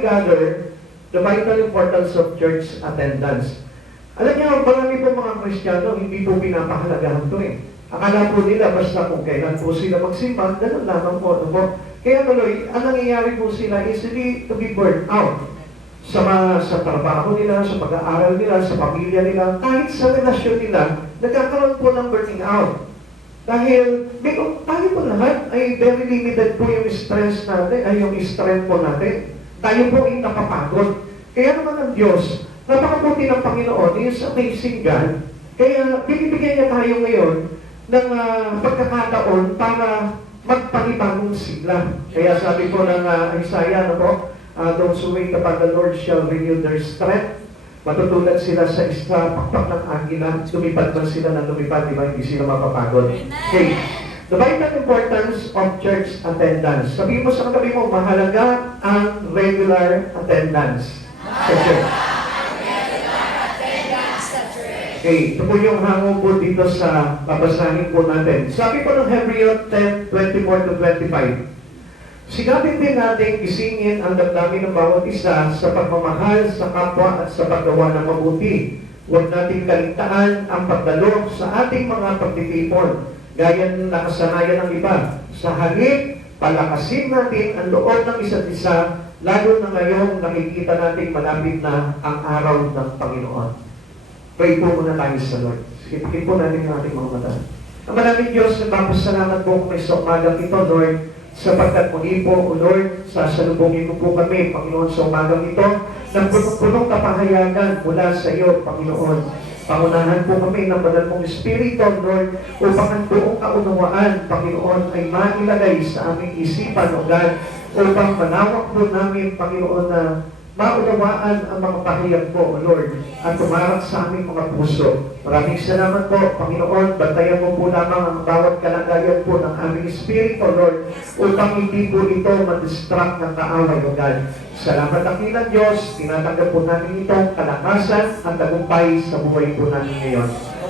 gather, the vital importance of church attendance. Alam niyo, marami po mga Kristiyano, hindi po pinapahalagahan ito eh. Akala po nila basta kung kailan po sila magsimba, ganun lamang po. Ano po? Kaya tuloy, ang nangyayari po sila easily to be burnt out sa trabaho nila, sa pag-aaral nila, sa pamilya nila, kahit sa relasyon nila, nagkakaroon po ng burning out. Dahil, tayo po lahat ay very limited po yung stress natin, ay yung strength po natin. Tayo po ay napapagod. Kaya naman ang Diyos, napakabuti ng Panginoon, is amazing God. Kaya binibigyan niya tayo ngayon ng pagkakataon para magpanibagong sigla. Kaya sabi po ng Isaiah, those who wait upon the Lord shall renew their strength. Matutulad sila sa pakpak ng agila, lumipad man sila ng lumipad, di ba? Hindi sila mapapagod. Okay. The vital importance of church attendance. Sabihin mo sa katabi mo, mahalaga ang regular attendance sa church. Okay, ito po yung hango po dito sa babasahin po natin. Sabi po ng Hebrew 10:24 to 25, sigapin din natin isingin ang damdamin ng bawat isa sa pagmamahal sa kapwa at sa paggawa ng mabuti. Huwag natin kaligtaan ang pagdalo sa ating mga pagtitipon, gaya ng nakasanayan ng iba. Sa halip, palakasin natin ang loob ng isa't isa, lalo na ngayong nakikita natin malapit na ang araw ng Panginoon. Pray po muna tayo sa Lord. Sikipikin po natin ang ating mga mata. Ang maraming Diyos, nagpapasalamat po kami sa umagang ito, Lord, sapagkat muli po, O Lord, sasalubungin mo po kami, Panginoon, sa umagang ito, ng punong-punong kapahayagan mula sa iyo, Panginoon. Pangunahan po kami ng banal mong Espiritu, Lord, upang ang buong kaunawaan, Panginoon, ay mailagay sa aming isipan, O God, upang manawak po namin, Panginoon, na maunawaan ang mga pahayag po, O Lord, at tumarak sa aming mga puso. Maraming salamat po, Panginoon. Bantayan mo po lamang ang bawat kalagayan po ng aming Espiritu, Lord, upang hindi po ito ma-distract ng kaaway, O God. Salamat ang ilang Diyos. Tinatanggap po namin ito, kalakasan at tagumpay sa buhay po namin ngayon.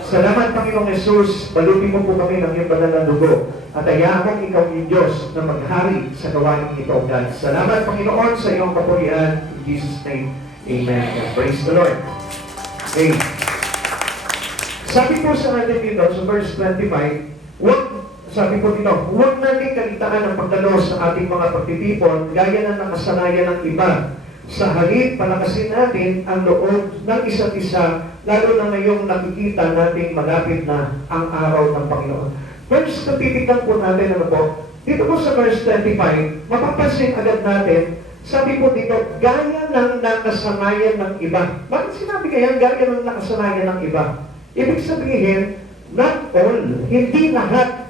Salamat, Panginoong Jesus. Balutin mo po kami ng iyong banal na dugo. At hayaan mong ikaw yung Diyos na maghari sa gawain ito, God. Salamat, Panginoon, sa iyong kapurihan. In Jesus' name, Amen. And praise the Lord. Okay. Sabi po sa atin dito, sa verse 25, sabi po dito, huwag natin kaligtaan ang pagdalo sa ating mga pagtitipon, gaya ng nakasanayan ng iba. Sa halip, palakasin natin ang loob ng isa't isa, lalo na ngayong nakikita natin malapit na ang araw ng Panginoon. First, natitignan po natin dito po sa verse 25, mapapansin agad natin, sabi po dito, gaya ng nakasanayan ng iba. Bakit sinabi kaya gaya ng nakasanayan ng iba? Ibig sabihin, not all, hindi lahat.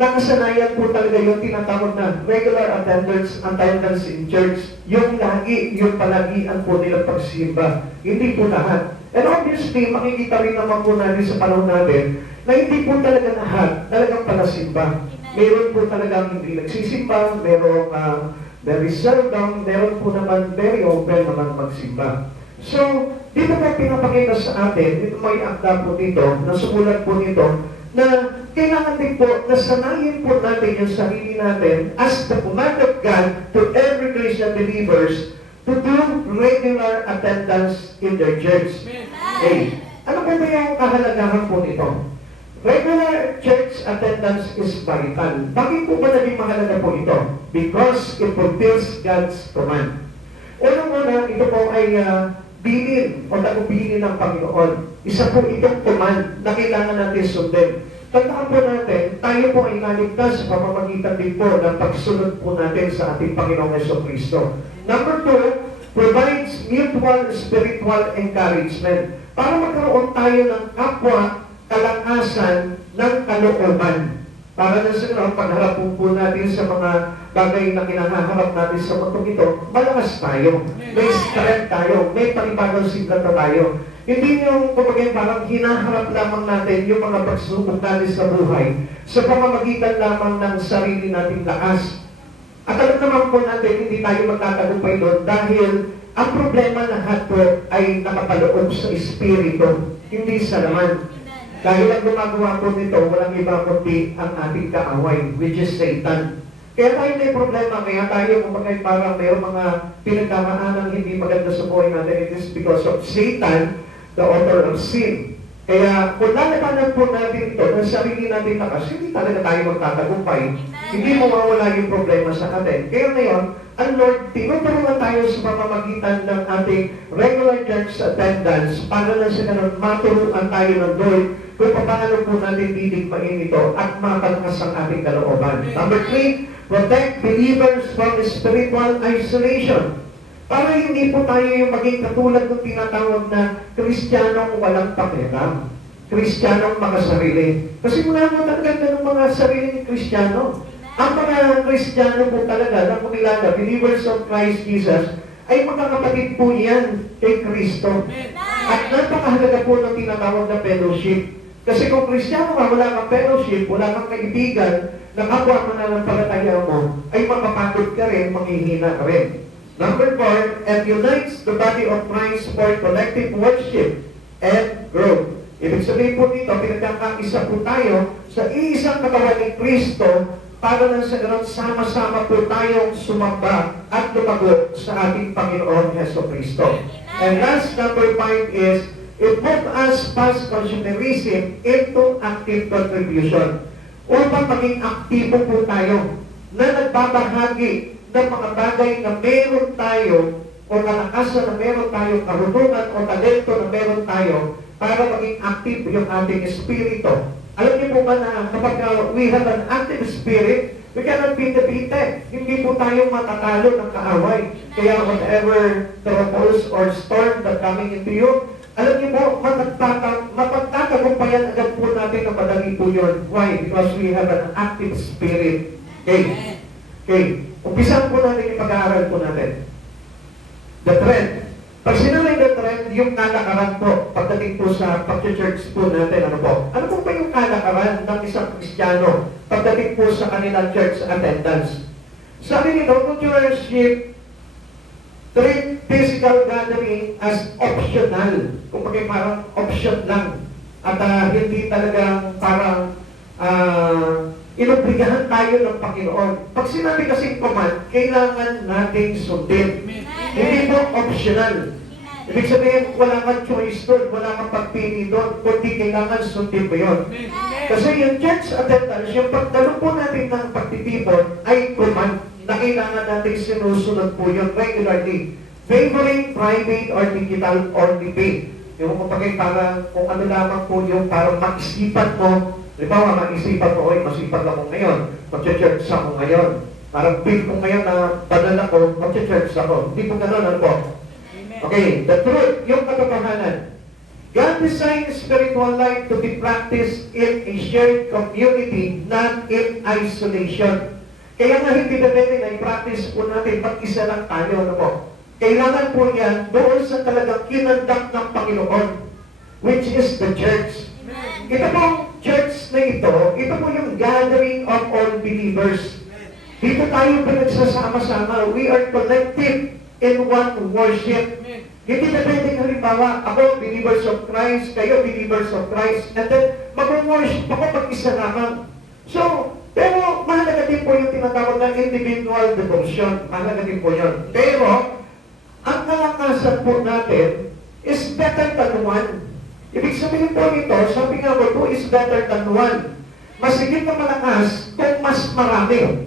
Nakasanayan po talaga yung tinatawag na regular attendance in church. Yung lagi, yung palagian po nilang pagsimba. Hindi po lahat. And obviously, makikita rin naman po natin sa panahon natin na hindi po talaga lahat talagang palasimba. Meron po talagang hindi nagsisimba, merong very seldom, meron po naman very open naman magsimba. So, dito po pinapakita sa atin, dito may akda po dito, nasumulat po nito, na kailangan din po nasanayin po natin yung sarili natin as the command of God to every Christian believers to do regular attendance in their church. Okay. Ano po ba yung kahalagahan po nito? Regular church attendance is vital. Bakit po ba naging mahalaga po ito? Because it fulfills God's command. Unang-una, ito po ay bilin o tagubilin ng Panginoon. Isa po itong command na kailangan natin sundin. Tandaan po natin, tayo po ay naligtas sa pamamagitan din po ng pagsunod po natin sa ating Panginoong Jesucristo. Number 2, provides mutual spiritual encouragement para magkaroon tayo ng kapwa kalakasan ng kalooban. Para na sa pagharap po natin sa mga bagay na kinahaharap natin sa mundong ito, malakas tayo, may strength tayo, may panibagong sigla tayo. Hindi yung parang hinaharap lamang natin yung mga pagsubok natin sa buhay sa pamamagitan lamang ng sarili nating lakas. At alam naman po natin, hindi tayo magtatagumpay doon dahil ang problema lahat po ay nakapaloob sa Espiritu, hindi sa laman. Dahil ang gumagawa po nito, walang iba kundi ang ating kaaway, which is Satan. Kaya tayo may problema, kaya tayo kumbaga parang mayroong mga pinagdaraanan hindi maganda sa buhay natin. It is because of Satan, the author of sin. Kaya kung lalabanan po natin ito ng sarili natin lakas, hindi talaga tayo magtatagumpay. Hindi mawawala yung problema sa atin. Kaya ngayon, ang Lord, tinuturuan tayo sa pamamagitan ng ating regular church attendance para na sa ganun maturuan tayo ng Lord kung paano po natin didigmain ito at mapalakas ang ating kalooban. Number 3, protect believers from spiritual isolation. Para hindi po tayo yung maging katulad ng tinatawag na Kristiyanong walang pakialam. Kristiyanong makasarili. Kasi mula mo talaga ng mga sariling Kristiyano. Ang mga Kristiyano po talaga na kumilala, believers of Christ Jesus, ay magkakapatid po yan kay Kristo. At napakahalaga po ng tinatawag na fellowship. Kasi kung Kristiyano ka, wala kang fellowship, wala kang kaibigan, na kapwa mo na ng palataya mo, ay mapapagod ka rin, manghihina ka rin. Number 4, and unites the body of Christ for collective worship and growth. Ibig sabihin po dito, pinagkakaisa po tayo sa iisang katawan ni Kristo para na sa ganun sama-sama po tayong sumamba at lumago sa ating Panginoon Heso Kristo. And last, number 5 is, it put us past consumerism into active contribution. Upang maging aktibo po tayo na nagbabahagi ng mga bagay na meron tayo o kalakasan na meron tayo, karunungan o talento na meron tayo para maging active yung ating espiritu. Alam niyo po ba na kapag we have an active spirit, we cannot be defeated. Hindi po tayo matatalo ng kaaway. Kaya whatever troubles or storm that coming into you, alam niyo po, mapagtatagumpayan agad po natin na madali po yun. Why? Because we have an active spirit. Okay. Okay. Umpisan po natin yung pag-aaral po natin. The trend. Pag sinabing the trend, yung kalakaran po, pagdating po sa pag-church po natin, ano po? Ano po ba yung kalakaran ng isang Kristiyano pagdating po sa kanilang church attendance? Sabi nito, would you worship treat physical gathering as optional. Kung bagay parang option lang. At hindi talagang parang inobligahan tayo ng Panginoon. Pag sinabi kasing command, kailangan nating sundin. Hindi po optional. Ibig sabihin, wala kang choice doon, wala kang pagpili doon, kundi kailangan sundin mo yun. Kasi yung church attendance, yung pagdalo po natin ng pagtitipon ay command na kailangan natin sinusunod po yun regularly. Favoring private or digital only pay. Yung kapag parang kung ano lamang po yung parang mag-isipan mo, halimbawa mag-isipan mo, oy, masipag ako ngayon, mag-church ako ngayon. Parang feel ko ngayon na banal ako, mag-church ako. Hindi po gano'n, ano po? Okay, the truth, yung katotohanan. God designed spiritual life to be practiced in a shared community, not in isolation. Kaya nga hindi na pwede na i-practice po natin, mag-isa lang tayo, ano po? Kailangan po yan doon sa talagang kinandak ng Panginoon, which is the church. Ito pong church na ito po yung gathering of all believers. Dito tayo pinagsasama-sama. We are collective in one worship. Hindi na pwede halimbawa, ako, believers of Christ, kayo, believers of Christ, and then mag-worship ako pag-isa lamang. So, pero mahalaga din po yung tinatawag na individual devotion. Mahalaga din po yun. Pero, ang kalakasan po natin is better than one. Ibig sabihin po nito, sabi nga po, 2 is better than 1. Mas higit na malakas kung mas marami.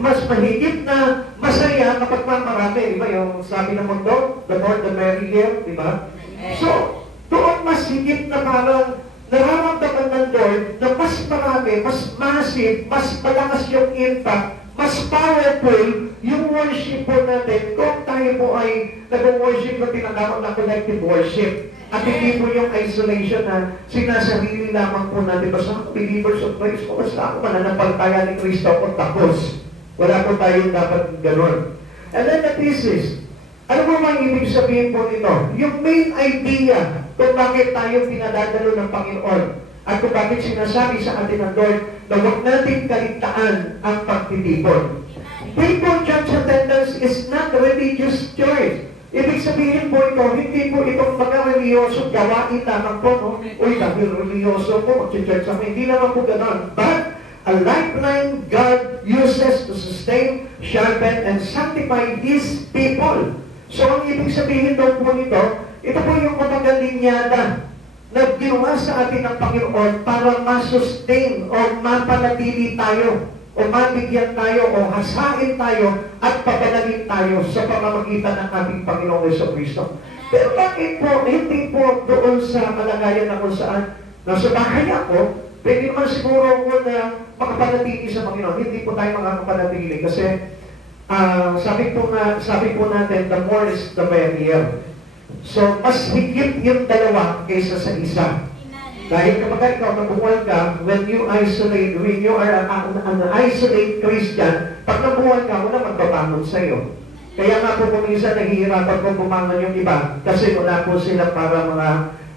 Mas mahigit na masaya kapag marami. Di ba yung sabi ng mundo, the more the merrier, di ba? So, doon mas higit na parang nararamdaman ng Lord na mas marami, mas massive, mas malakas yung impact, mas powerful yung worship po natin kung tayo po ay nag-worship na tinatawag na collective worship. At hindi po yung isolation na sinasarili lamang po natin. Basta believers of Christ, basta ako mananampalataya ni Kristo ako tapos. Wala po tayong dapat gano'n. And then the thesis, ano mo mang ibig sabihin po nito? Yung main idea kung bakit tayo pinadadalo ng Panginoon at kung bakit sinasabi sa atin ng Lord na huwag natin kaligtaan ang pagtitipon. People church attendance is not religious choice. Ibig sabihin po ito, hindi po itong mga-religyoso gawain lamang po, no? Uy, dahil religyoso po, mag-church ako. Hindi naman po gano'n. But, A lifeline God uses to sustain, sharpen, and sanctify His people. So ang ibig sabihin daw po nito, ito po yung magagalinyada na ginawa sa atin ng Panginoon para masustain o mapanatili tayo o mabigyan tayo o hasain tayo at papanagin tayo sa pamamagitan ng ating Panginoong Jesucristo. Pero bakit po, hindi po doon sa kalagayan na kung saan nasa bahay ako, pwede naman siguro po na makapanatili sa Panginoon. Hindi po tayo makakapanatili kasi sabi po natin, the more is the merrier. So, mas higit yung dalawa kaysa sa isa. Dahil kapag ikaw nabuhay ka, when you are an isolate Christian, pag nabuhay ka, wala magbabangon sa iyo. Kaya nga po kung minsan naghihirapan kung bumangon yung iba, kasi wala po sila para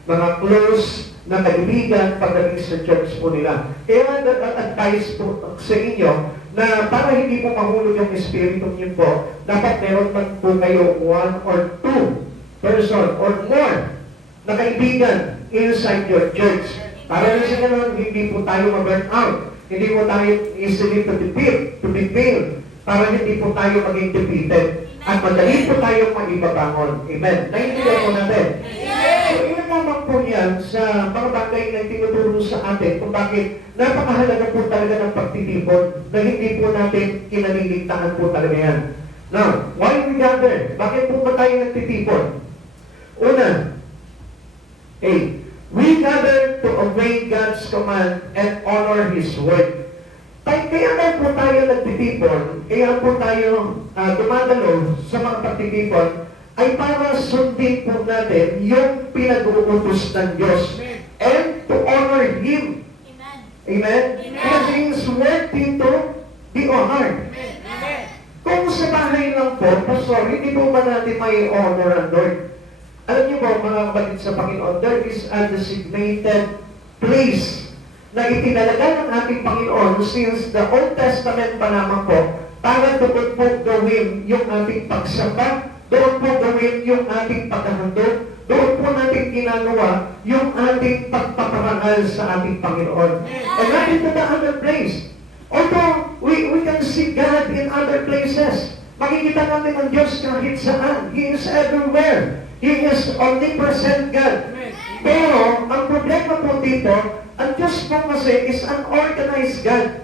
mga close na kaibigan pagdating sa church po nila. Kaya nga advice po sa inyo na para hindi po mahulog yung espiritu niyo po, dapat meron man po kayo 1 or 2 person or more na kaibigan inside your church. Para na sa ganun, hindi po tayo ma-burn out. Hindi po tayo easily to be failed. Para hindi po tayo maging defeated. At madali po tayo maibabangon. Amen. Naintindihan po natin. So, ilan naman po yan sa mga bagay na tinuturo sa atin kung bakit napakahalaga po talaga ng pagtitipon na hindi po natin kinaliligtaan po talaga yan. Now, why we gather? Bakit po ba tayo nagtitipon? Una, we gather to obey God's command and honor His word. Kaya nga po tayo nagtitipon, kaya po tayo dumadalo sa mga pagtitipon, ay para sundin po natin yung pinag-uutos ng Diyos and to honor Him. Amen? Because His word dito, be honored. Kung sa bahay lang po, pastor, hindi po ba natin may honor ang Lord? Alam niyo po, mga kapatid sa Panginoon, there is a designated place na itinalaga ng ating Panginoon since the Old Testament pa naman po, para doon po gawin yung ating pagsamba, doon po gawin yung ating paghahandog, doon po natin ginagawa yung ating pagpaparangal sa ating Panginoon. And that is the other place. Although we can see God in other places, makikita natin ang Diyos kahit saan. He is everywhere. He is omnipresent God. Pero, ang problema po dito, ang Diyos po kasi is an organized God.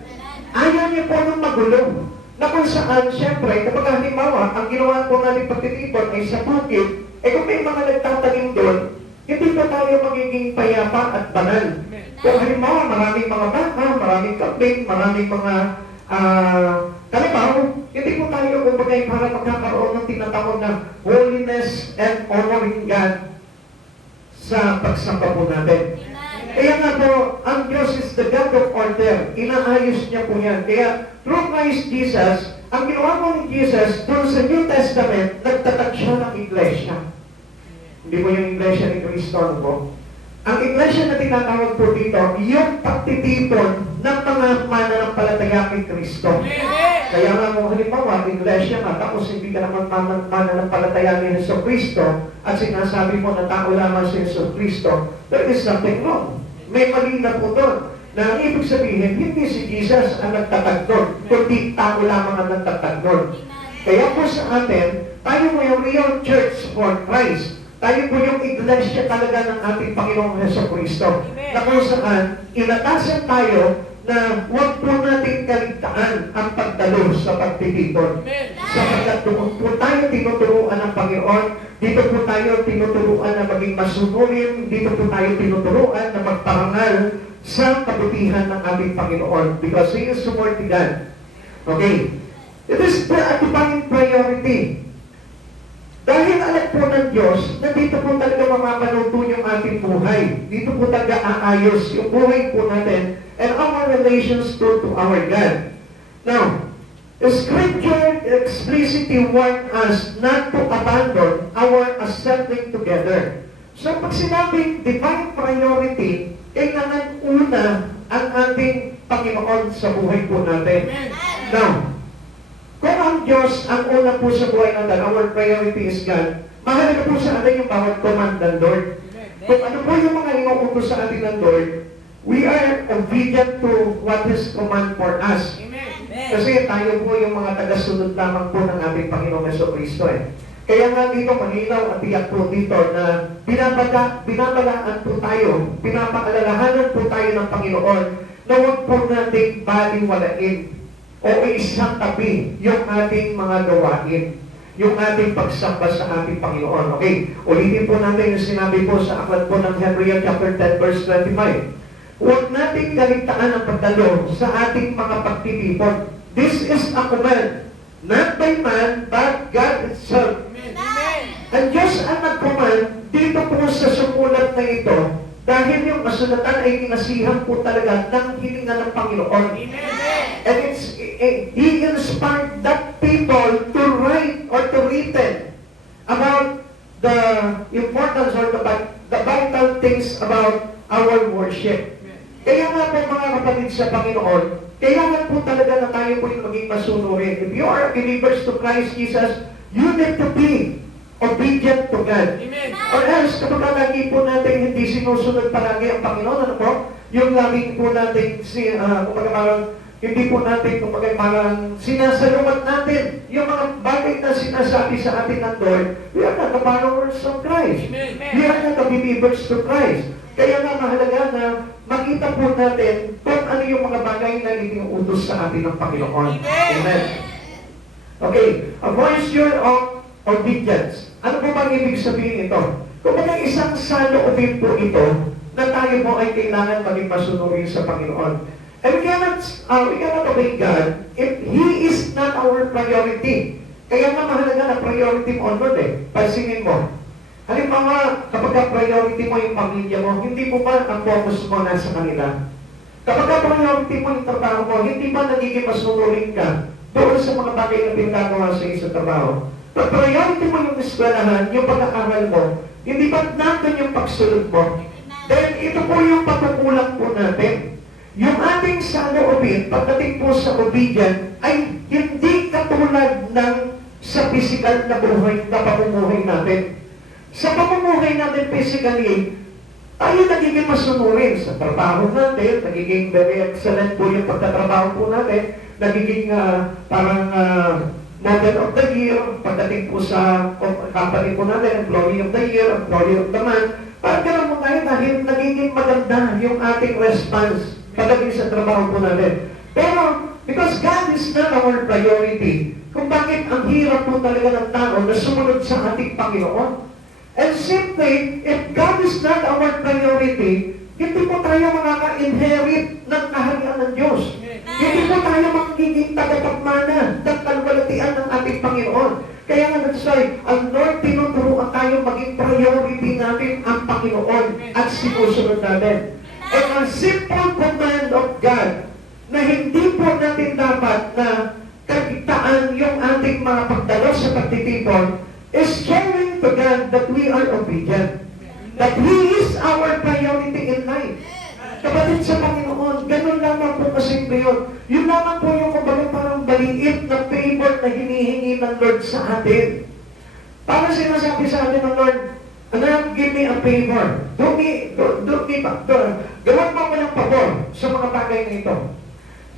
Ayaw niya po ng magulo. Na kung saan, siyempre, kapag halimbawa, ang ginawa po natin pagtitipon ay sa bukid, kung may mga nagtatanim doon, hindi po tayo magiging payapa at banal. Kung halimbawa, maraming mga baka, maraming kambing, maraming mga kalabaw, hindi po tayo kumbagay para magkakaroon ng tinatawag na holiness and honoring God sa pagsamba po natin. Kaya nga po, ang Diyos is the God of order. Inaayos niya po yan. Kaya, through Christ Jesus, ang ginawa po ni Jesus, doon sa New Testament, nagtatag siya ng iglesia. Hindi po yung iglesia ni Cristo po. Ang iglesia na tinatawag po dito, yung pagtitipon ng mga mananampalataya kay Kristo. Kaya nga mo halimbawa, iglesia ka, tapos hindi ka naman mananampalataya ni Jesu Cristo, at sinasabi mo na tao lamang si Jesu Cristo, there is something wrong. May mali na po doon. Na ang ibig sabihin, hindi si Jesus ang nagtatag doon, kundi tao lamang ang nagtatag doon. Kaya po sa atin, tayo mo yung real church for Christ. Tayo po yung iglesia talaga ng ating Panginoong Heso Kristo. Na kung saan, inatasan tayo na huwag po natin kaligtaan ang pagdalo sa pagtitipon. Sapagkat doon po tayo tinuturuan ng Panginoon, dito po tayo tinuturuan na maging masunurin, dito po tayo tinuturuan na magparangal sa kabutihan ng ating Panginoon because He is worthy God. Okay. It is a divine priority. Dahil alam po ng Diyos na dito po talaga mamapanuto yung ating buhay. Dito po talaga aayos yung buhay po natin and our relations to our God. Now, the Scripture explicitly warns us not to abandon our assembling together. So, pag sinabing divine priority, kailangan una ang ating Panginoon sa buhay po natin. Now, kung ang Diyos ang una po sa buhay natin, our priority is God, mahalaga po sa atin yung bawat command ng Lord. Kung ano po yung mga inuutos sa atin ng Lord, we are obedient to what His command for us. Kasi tayo po yung mga tagasunod lamang po ng ating Panginoong Jesucristo eh. Kaya nga dito, malinaw at tiyak po dito na binabalaan po tayo, pinapaalalahanan po tayo ng Panginoon na huwag po nating baliwalain o isang tabi yung ating mga gawain, yung ating pagsamba sa ating Panginoon. Okay, ulitin po natin yung sinabi po sa aklat po ng Hebrews chapter 10 verse 25. Huwag nating kaligtaan ang pagdalo sa ating mga pagtitipon. This is a command, not by man, but God itself. Ang Diyos ang nag-command dito po sa sumulat na ito dahil yung kasulatan ay kinasihan po talaga ng hilinga ng Panginoon. And He inspired that people to write or to written about the importance or the vital things about our worship. Kaya nga po mga kapatid sa Panginoon, kaya nga po talaga na tayo po yung maging masunurin. If you are believers to Christ Jesus, you need to be obedient to God. Amen. Or else, kapag lagi po natin hindi sinusunod palagi ang Panginoon, ano po? Yung lagi po natin, kumbaga parang, hindi po natin, kumbaga parang, sinasalungat natin yung mga bagay na sinasabi sa atin ng Lord, we are not the followers of Christ. Amen. We are not the believers to Christ. Kaya nga mahalaga na makita po natin kung ano yung mga bagay na iniutos sa atin ng Panginoon. Amen. Okay, a moisture of obedience. Ano po bang ibig sabihin ito? Kung mga isang saloobin po ito, na tayo po ay kailangan maging masunurin sa Panginoon. And we cannot obey God if He is not our priority. Kaya nga mahalaga na priority mo on Lord eh. Pansinin mo. Halimbawa, kapag priority mo yung pamilya mo, hindi mo ba ang focus mo nasa kanila? Kapag priority mo yung trabaho mo, hindi ba nagiging masunurin ka doon sa mga bagay na pinagawa sa iyo sa trabaho? Pag priority mo yung eskwelahan, yung pag-aaral mo, hindi ba nandun yung pagsunod mo? Then ito po yung pagkukulang po natin. Yung ating saloobin, pagdating po sa obedient, ay hindi katulad ng sa physical na buhay na pamumuhay natin. Sa pamumuhay natin physically, tayo nagiging masunurin sa trabaho natin, nagiging very excellent po yung pagtatrabaho po natin, nagiging parang Model of the Year, pagdating po sa company po natin, Employee of the Year, Employee of the Month, parang gano'n po tayo dahil nagiging maganda yung ating response pagdating sa trabaho po natin. Pero, because God is not our priority, kung bakit ang hirap po talaga ng tao na sumunod sa ating Panginoon. And simply, if God is not our priority, hindi po tayo makaka-inherit ng kaharian ng Diyos. Hindi po tayo magiging tagapagmana ng kalwalatian ng ating Panginoon. Kaya nga that's why, ang Lord tinuturuan tayo maging priority natin ang Panginoon at sinusunod natin. And a simple command of God na hindi po natin dapat na kagitaan yung ating mga pagdalo sa pagtitipon is showing to God that we are obedient. That He is our priority in life. Kapatid sa Panginoon, ganun lamang po kasimple yun. Yun lamang po yung kumbaga parang maliit na favor na hinihingi ng Lord sa atin. Parang sinasabi sa atin ng Lord, Anak, give me a favor. Gawin mo ng pabor sa mga bagay na ito.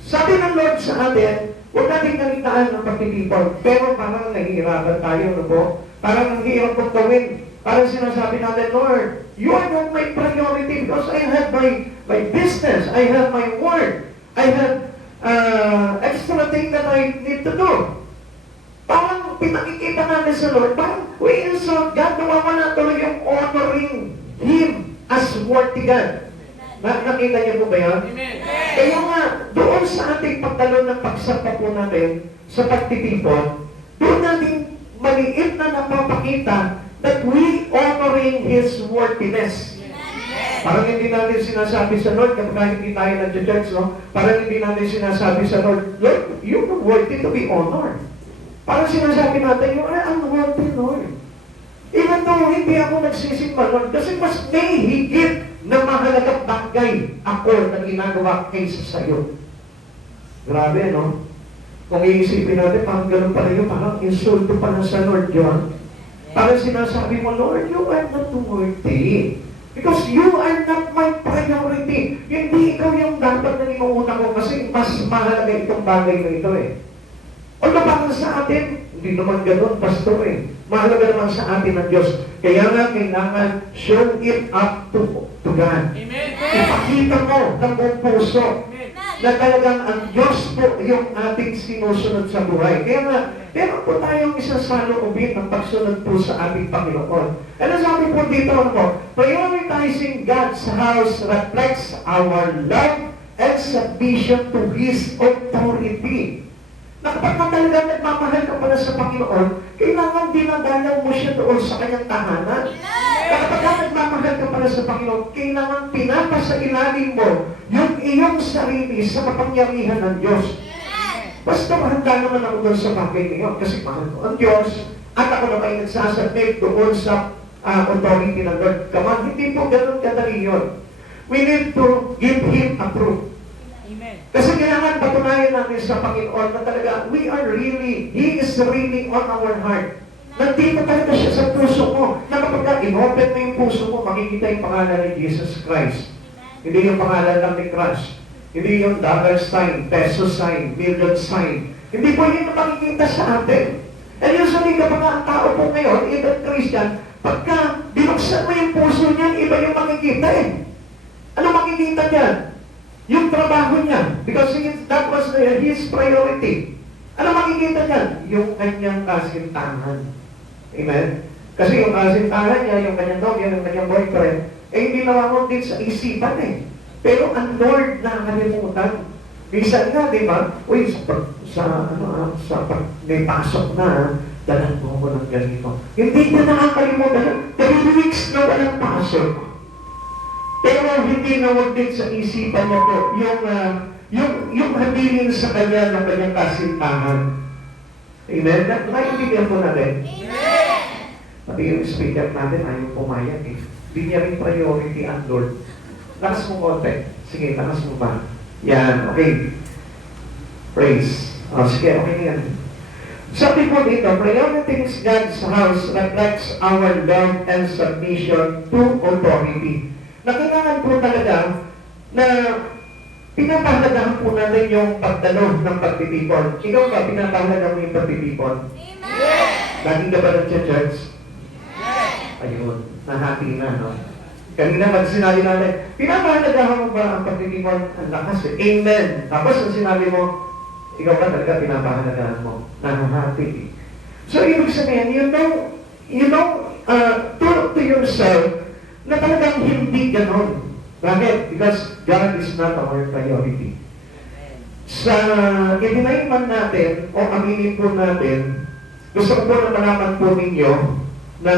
Sabi ng Lord sa atin, huwag natin kalitaan ng pagtitipon. Pero parang nahihirapan tayo, no po? Parang ang hirap kong gawin. Parang sinasabi natin, Lord, you are not my priority because I have my business, I have my work, I have extra thing that I need to do. Parang pinakikita natin sa Lord, parang we insult God, nawawala tuloy yung honoring Him as worthy God. Nakita niyo po ba yan? Amen. Kaya nga, doon sa ating pagdalo ng pagsapa po natin sa pagtitipon, doon natin maliit na napapakita that we honoring His worthiness. Parang hindi natin sinasabi sa Lord, kapag hindi tayo nag-church, no? Parang hindi natin sinasabi sa Lord, Lord, you are worthy to be honored. Parang sinasabi natin, you are unworthy, Lord. Even though hindi ako nagsisimba, Lord, kasi mas may higit na mahalagang bagay ako na ginagawa kaysa sa'yo. Grabe, no? Kung iisipin natin, parang ganun pala yun, parang insulto pa na sa Lord yun. Parang sinasabi mo, Lord, you are not worthy. Because you are not my priority. Hindi ikaw yung dapat na inuuna ko kasi mas mahalaga itong bagay na ito eh. Although para sa atin, hindi naman ganun, pastor eh. Mahalaga naman sa atin ng Diyos. Kaya nga kailangan show it up to God. Amen. Ipakita mo ng buong puso na talagang ang Diyos po yung ating sinusunod sa buhay. Kaya nga, meron po tayong isang saloobin ng pagsunod po sa ating Panginoon. Ano sabi po dito ano? Prioritizing God's house reflects our love and submission to His authority. Na kapag ka talagang nagmamahal ka pala sa Panginoon, kailangan dinadalaw mo siya doon sa kanyang tahanan. Kapag ka nagmamahal ka pala sa Panginoon, kailangan pinapasailalim mo yung iyong sarili sa kapangyarihan ng Diyos. Basta handa naman ako doon sa bagay ngayon kasi mahal ko ang Diyos at ako na kayo nagsasubmit doon sa authority ng Lord. Come hindi po ganun kadali yun. We need to give Him approve. Kasi kailangan patunayan natin sa Panginoon na talaga, we are really, He is really on our heart. Nandito talaga siya sa puso mo. Na kapag in-open mo yung puso mo, makikita yung pangalan ni Jesus Christ. Hindi yung pangalan lang ni Christ. Hindi yung dollar sign, peso sign, million sign. Hindi po yun na makikita sa atin. And usually kapag ang tao po ngayon, even Christian, pagka binuksan mo yung puso niya, iba yung makikita eh. Ano makikita niya? Yung trabaho niya. Because that was his priority. Ano makikita niya? Yung kanyang kasintahan. Amen? Kasi yung kasintahan niya, yung kanyang dog, yung kanyang boyfriend, eh hindi naman din sa isipan eh. Pero ang Lord nakakalimutan. Minsan nga, di ba? Uy, may pasok na, dalan mo ko ng ganito. Hindi niya nakakalimutan. 3 weeks na walang pasok. Pero hindi nawag din sa isipan niya po yung habilin sa kanya ng kanyang kasintahan. Amen? Naiintindihan po natin? Amen! Pati yung speaker natin ayaw pumayag eh. Hindi niya rin priority ang Lord. Lakas mo konti. Sige, lakas mo ba? Yan, okay. Praise. O, sige, okay na yan. Sabi po dito, prioritizing God's house reflects our love and submission to authority. Na kailangan po talaga na pinapahalagahan po natin yung pagdalo ng pagtitipon. Ikaw ba, pinapahalagahan mo yung pagtitipon? Amen! Lagi ka ba nag-church? Ayun, nahati na, no? Kanina pag sinabi natin, pinapahalagahan mo ba ang pagtitipon? Ang lakas eh. Amen! Tapos ang sinabi mo, ikaw ba talaga pinapahalagahan mo? Nahahati. So, ibig sabihin, to yourself, na talagang hindi ganon. Bakit? Because God is not our priority. Sa i-deny man natin o aminin po natin, gusto ko po na malaman po ninyo na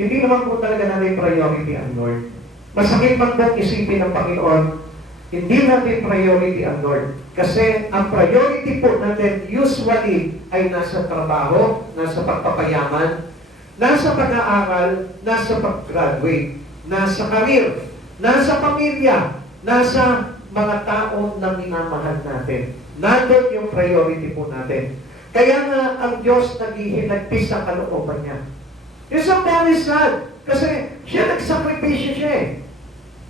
hindi naman po talaga natin priority ang Lord. Masakit man po isipin ng Panginoon, hindi natin priority ang Lord. Kasi ang priority po natin usually ay nasa trabaho, nasa pagpapayaman, nasa pag-aaral, nasa pag-graduate, nasa career, nasa pamilya, nasa mga tao na minamahal natin. Nandun yung priority po natin. Kaya nga ang Diyos naghihinagpis ang kalooban niya. It's so very sad. Kasi siya nagsakripisyo siya eh.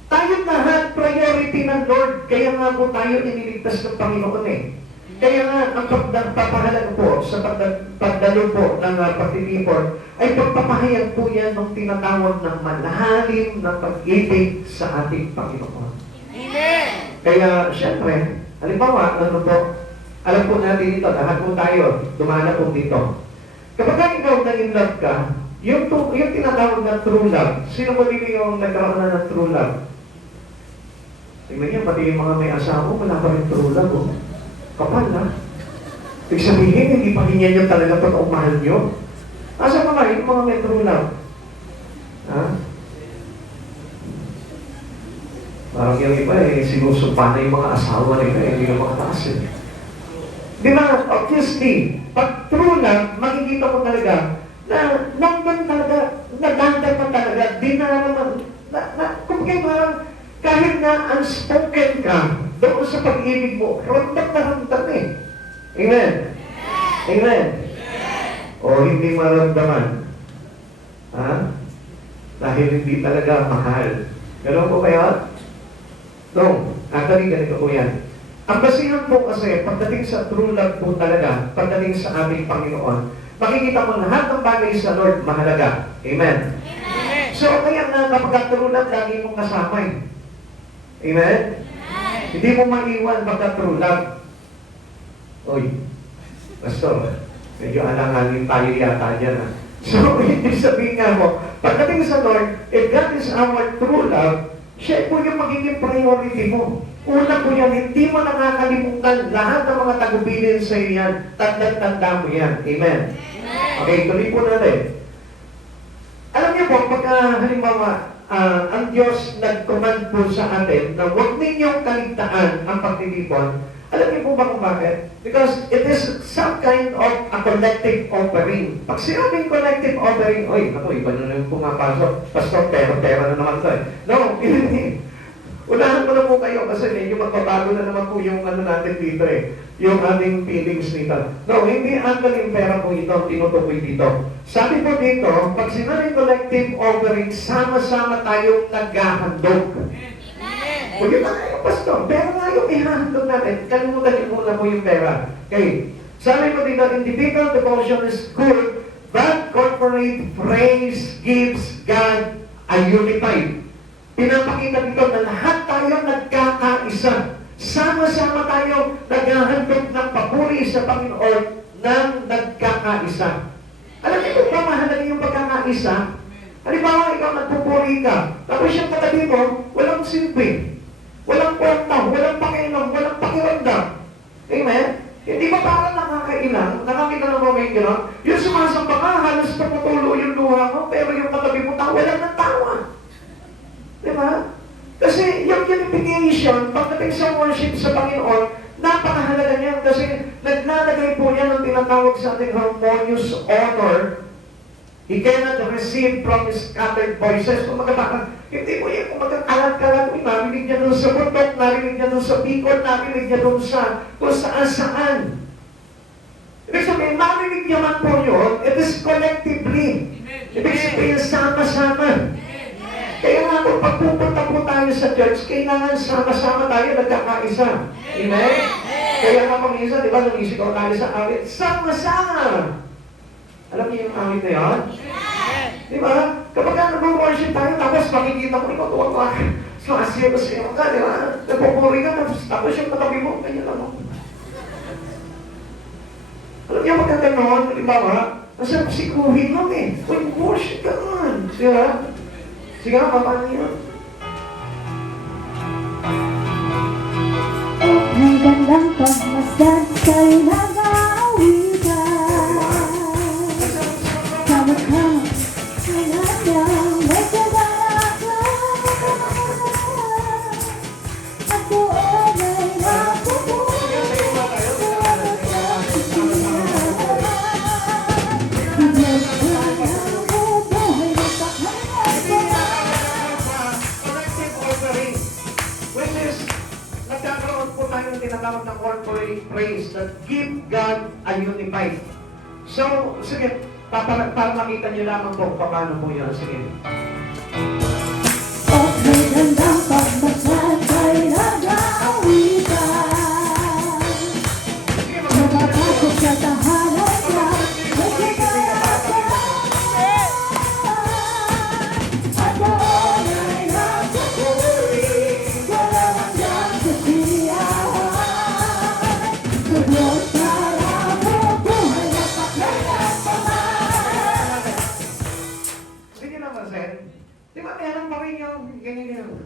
Tayo lahat priority ng Lord. Kaya nga po tayo iniligtas ng Panginoon eh. Kaya nga, ang pagpapahalaga po sa pagdalo po ng pagtitipon ay pagpapahayag po yan ng tinatawag ng malalim na pag-ibig sa ating Panginoon. Amen! Kaya, syempre, halimbawa, alam po natin ito, lahat po tayo, dumana po dito. Kapag ikaw na-in-love ka, yung tinatawag na true love, sino mo dito yung nagkaroon na ng true love? Tingnan niyo, pati yung mga may asawa, wala pa rin true love, oh. Kapal na. Ibig sabihin, hindi pa rin yan yung talaga totoong mahal nyo. Asa pa nga, yung mga may true love? Ha? Parang yung iba eh, sinusumpa na yung mga asawa nila eh, hindi na makataas eh. Di ba, obviously, pag true love, makikita mo talaga na nandun talaga, nadandan mo talaga, di na naman, kung kayo parang, kahit na unspoken ka, doon sa pag-ibig mo, ramdam na ramdam eh. Amen? Amen? O hindi maramdaman? Ha? dahil hindi talaga mahal. Ganun po kaya? No, actually ganito po yan. Ang basihan po kasi, pagdating sa true love po talaga, pagdating sa aming Panginoon, makikita mo lahat ng bagay sa Lord mahalaga. Amen? Amen. So, kaya na kapag true love, lagi mong kasama eh. Amen? Hindi mo maiwan pagka true love. Uy, Pastor, medyo alanganin tayo yata dyan ha. So, hindi sabihin nga mo, pagdating sa Lord, if God is our true love, siya po yung magiging priority mo. Una po yan, hindi mo nakakalimutan lahat ng mga tagubilin sa iyo yan. Tanda mo yan. Amen? Okay, tuloy po natin. Alam niyo po, pagka halimbawa, ang Diyos nag-command po sa atin na huwag ninyong kaligtaan ang pagtitipon, alam niyo po ba kung bakit? Because it is some kind of a collective offering. Pag sinabing collective offering, oy, ako, iba na lang pumapasok. Pastor, pera na naman to eh. No, hindi. Unahan ko na po kayo kasi medyo magbabago na naman po yung ano natin dito eh. Yung aming feelings dito. No, hindi actually yung pera po ito, tinutukoy dito. Sabi po dito, pag sinabing collective offering, sama-sama tayong naghahandog. Huwag yun na kayo, Pastor. Pera nga yung ihahandog natin. Kalimutan niyo muna po yung pera. Okay. Sabi mo dito, individual devotion is good, but corporate praise gives God a unified. Pinapakita dito na lahat tayo nagkakaisa. Sama-sama tayo naghahandog ng papuri sa Panginoon ng nagkakaisa. Alam niyo kung ba mahalaga yung pagkakaisa? Halimbawa, ikaw nagpupuri ka, tapos yung katabi mo, walang silbi. Walang kwenta, walang pakialam, walang pakiramdam. Amen? Hindi ba parang nakakailang? Nakakita mo ba yung gano'n? Yung sumasamba ka, halos paputulo yung luha mo, pero yung katabi mo, walang natawa. Diba? Kasi yung unification, pagdating sa worship sa Panginoon, napakahalaga niyan kasi naglalagay po yan ang tinatawag sa ating harmonious honor. He cannot receive from his scattered voices. Kung magkatakan, hindi mo yan, kung magkakalat-kalat, narinig niya doon sa bundok, narinig niya doon sa bikol, narinig niya doon sa kung saan-saan. Ibig sabihin, narinig niya man po yun, it is collectively. Ibig sabihin, sama-sama. Kaya nga kung pagpupunta po tayo sa church, kailangan sama-sama tayo nagkakaisa. Amen? Kaya nga pang isa, di ba, nung isigaw tayo sa awit, sama-sama! Alam niyo yung awit na yun? Di ba? Kapag nag-worship tayo, tapos makikita mo, ikaw tuwag-tuwag. Sumasiyos-siyo ka, di ba? Nagpupuri ka, tapos yung katabi mo, ganyan lang mo. Alam niyo, magkaganon, di ba ba? Nasa sikuhin lang eh. Uy, worship ka man. Di ba? Sige nga, paano yun? Ang gandang pagmasdan sa'yo nag-aawitan. Sama-sama, kailangang may kagalakan. At doon ay napupunin sa pagkakasiyan. Bigyan ka ng buhay na Collective offering, which is nagkakaroon po tayo ng tinatawag ng corporate praise that give God a unified. So, sige, para makita niyo lamang po paano po yun. Sige. At may gandang pagmasdan sa'yo nag-aawitan. Sige, Nakapasok sa tahanan niya, may kagalakan. At doon ay nagpupuri, walang hanggang kasiyahan. Sa Diyos para buhay na pagkakataman. Sige naman, Sen. Di ba meron pa rin yung ganyan yun?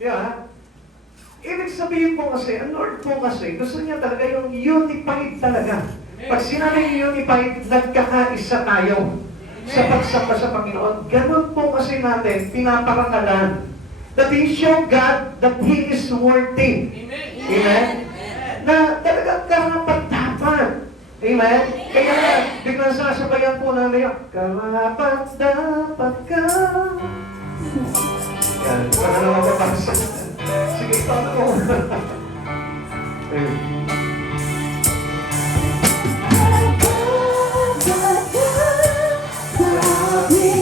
Di ba? Ibig sabihin po kasi, ang Lord po kasi, gusto niya talaga yung unified talaga. Pag sinabing unified, nagkakaisa tayo sa pagsamba sa Panginoon. Ganun po kasi natin, pinaparangalan. That He show God that He is worthy. Amen? Na talagang karapat-dapat. Amen? Kaya nga, biglang sasabayan po namin yung karapat-dapat ka. Yan, pangalawa pa pa. Sige, ito ako. Sa aking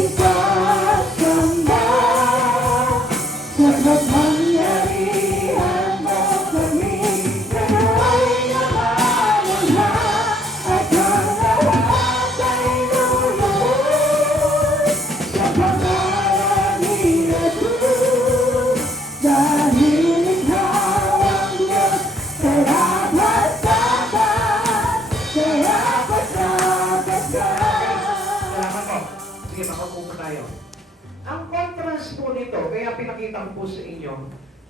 makaupo po tayo. Ang contrast po nito, kaya pinakita ko po sa inyo,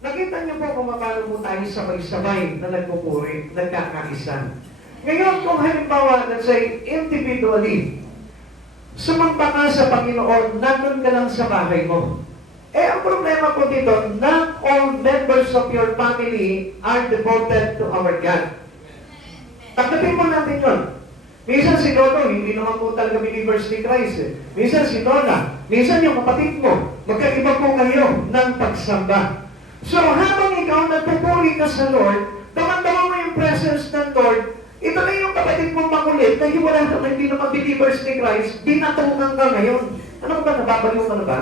nakita niyo po kung paano po tayo sabay-sabay na nagpupuri, nagkakaisa. Ngayon, kung halimbawa, let's say, individually, sumamba ka sa Panginoon, nandun ka lang sa bahay mo. Eh, ang problema po dito, not all members of your family are devoted to our God. Tanggapin mo natin yun. Minsan si Lolo, hindi naman po talaga believers ni Christ. Minsan si Lola, minsan yung kapatid mo, magkaiba po kayo ng pagsamba. So habang ikaw nagpupuri ka sa Lord, damang-dama mo yung presence ng Lord, ito na yung kapatid mong makulit na hiwala na hindi naman believers ni Christ, binatungan ka ngayon. Ano ba, nababaliw ka na ba?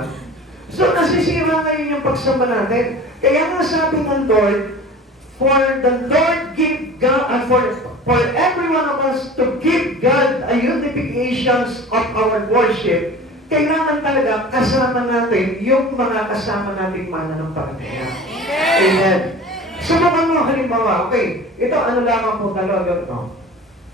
So nasisira ngayon yung pagsamba natin. Kaya nga sabi ng Lord, for the Lord give God, for every one of us to give God a unifications of our worship, kailangan talaga kasama natin yung mga kasama nating mananampalataya. Amen. Subukan mo, halimbawa, okay, ito ano lamang po talaga, no?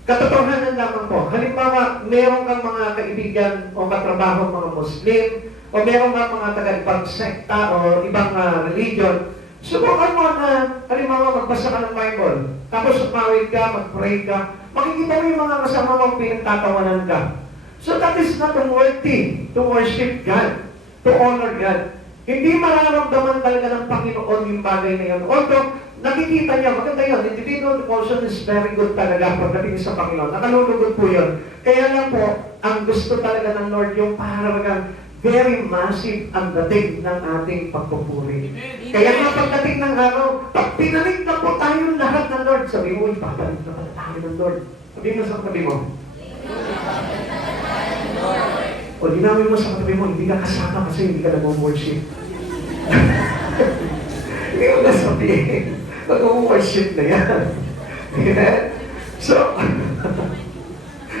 Katotohanan lamang po. Halimbawa, meron kang mga kaibigan o katrabaho mga Muslim, o meron kang mga tagapagsekta o ibang religion. Subukan mo na, halimbawa, magbasa ka ng Bible, tapos umawit ka, mag-pray ka, makikita mo yung mga kasama mong pinagtatawanan ka. So that is not worthy to worship God, to honor God. Hindi mararamdaman talaga ng Panginoon yung bagay na yun. Although, nakikita niya, maganda yun, individual devotion is very good talaga pagdating sa Panginoon. Nakalulugod po yun. Kaya lang po, ang gusto talaga ng Lord yung paragang very massive ang dating ng ating pagpupuri. Kaya nga pagdating ng araw, pag pinalig na po tayo lahat ng Lord, sabi mo, ipapalig na pala tayo ng Lord. Sabi mo sa katabi mo. O dinawin mo sa katabi mo, hindi ka kasama kasi hindi ka nag-worship. Hindi mo nasabihin. Nag-worship na yan. So,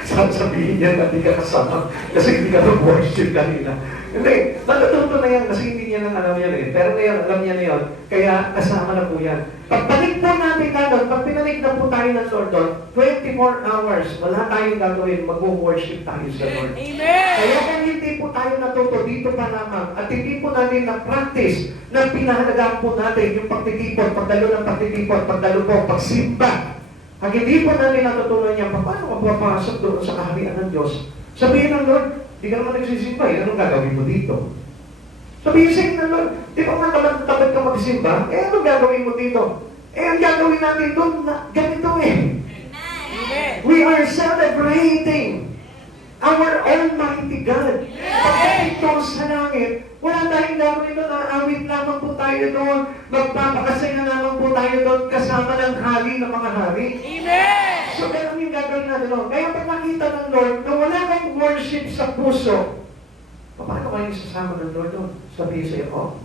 sasabihin niya na hindi ka kasama kasi hindi ka nag-worship kanina. Hindi, natututo na yan kasi hindi niya lang alam yan eh. Pero ngayon, alam niya na yun. Kaya kasama na po yan. Pagbalik po natin na doon, pag pinalig na po tayo ng Lord doon, 24 hours, wala tayong gagawin, mag-worship tayo sa Lord. Amen! Kaya kung hindi po tayo natuto dito pa lamang, at hindi po natin na-practice na pinahalagaan po natin yung pagtitipon, pagdalo ng pagtitipon, pagdalo po, pagsimba. Pag hindi po natin natutunan niya, paano ka papasok doon sa kaharian ng Diyos? Sabihin ng Lord, di ka naman nagsisimba, anong gagawin mo dito? Sabihin sa inyo ng Lord, di ba nga naman tapad ka magsimba? Anong gagawin mo dito? Ang gagawin natin doon, ganito eh. We are celebrating our Almighty God. Pagdating doon sa langit, wala tayong gagawin doon, aawit lamang po tayo doon, magpapakasaya lamang po tayo doon kasama ng hari ng mga hari. Amen! So, ganun yung gagawin natin doon. Kaya pag nakita ng Lord na wala kang worship sa puso, paano kayo sasama ng Lord doon? Sabihin sa'yo, oh,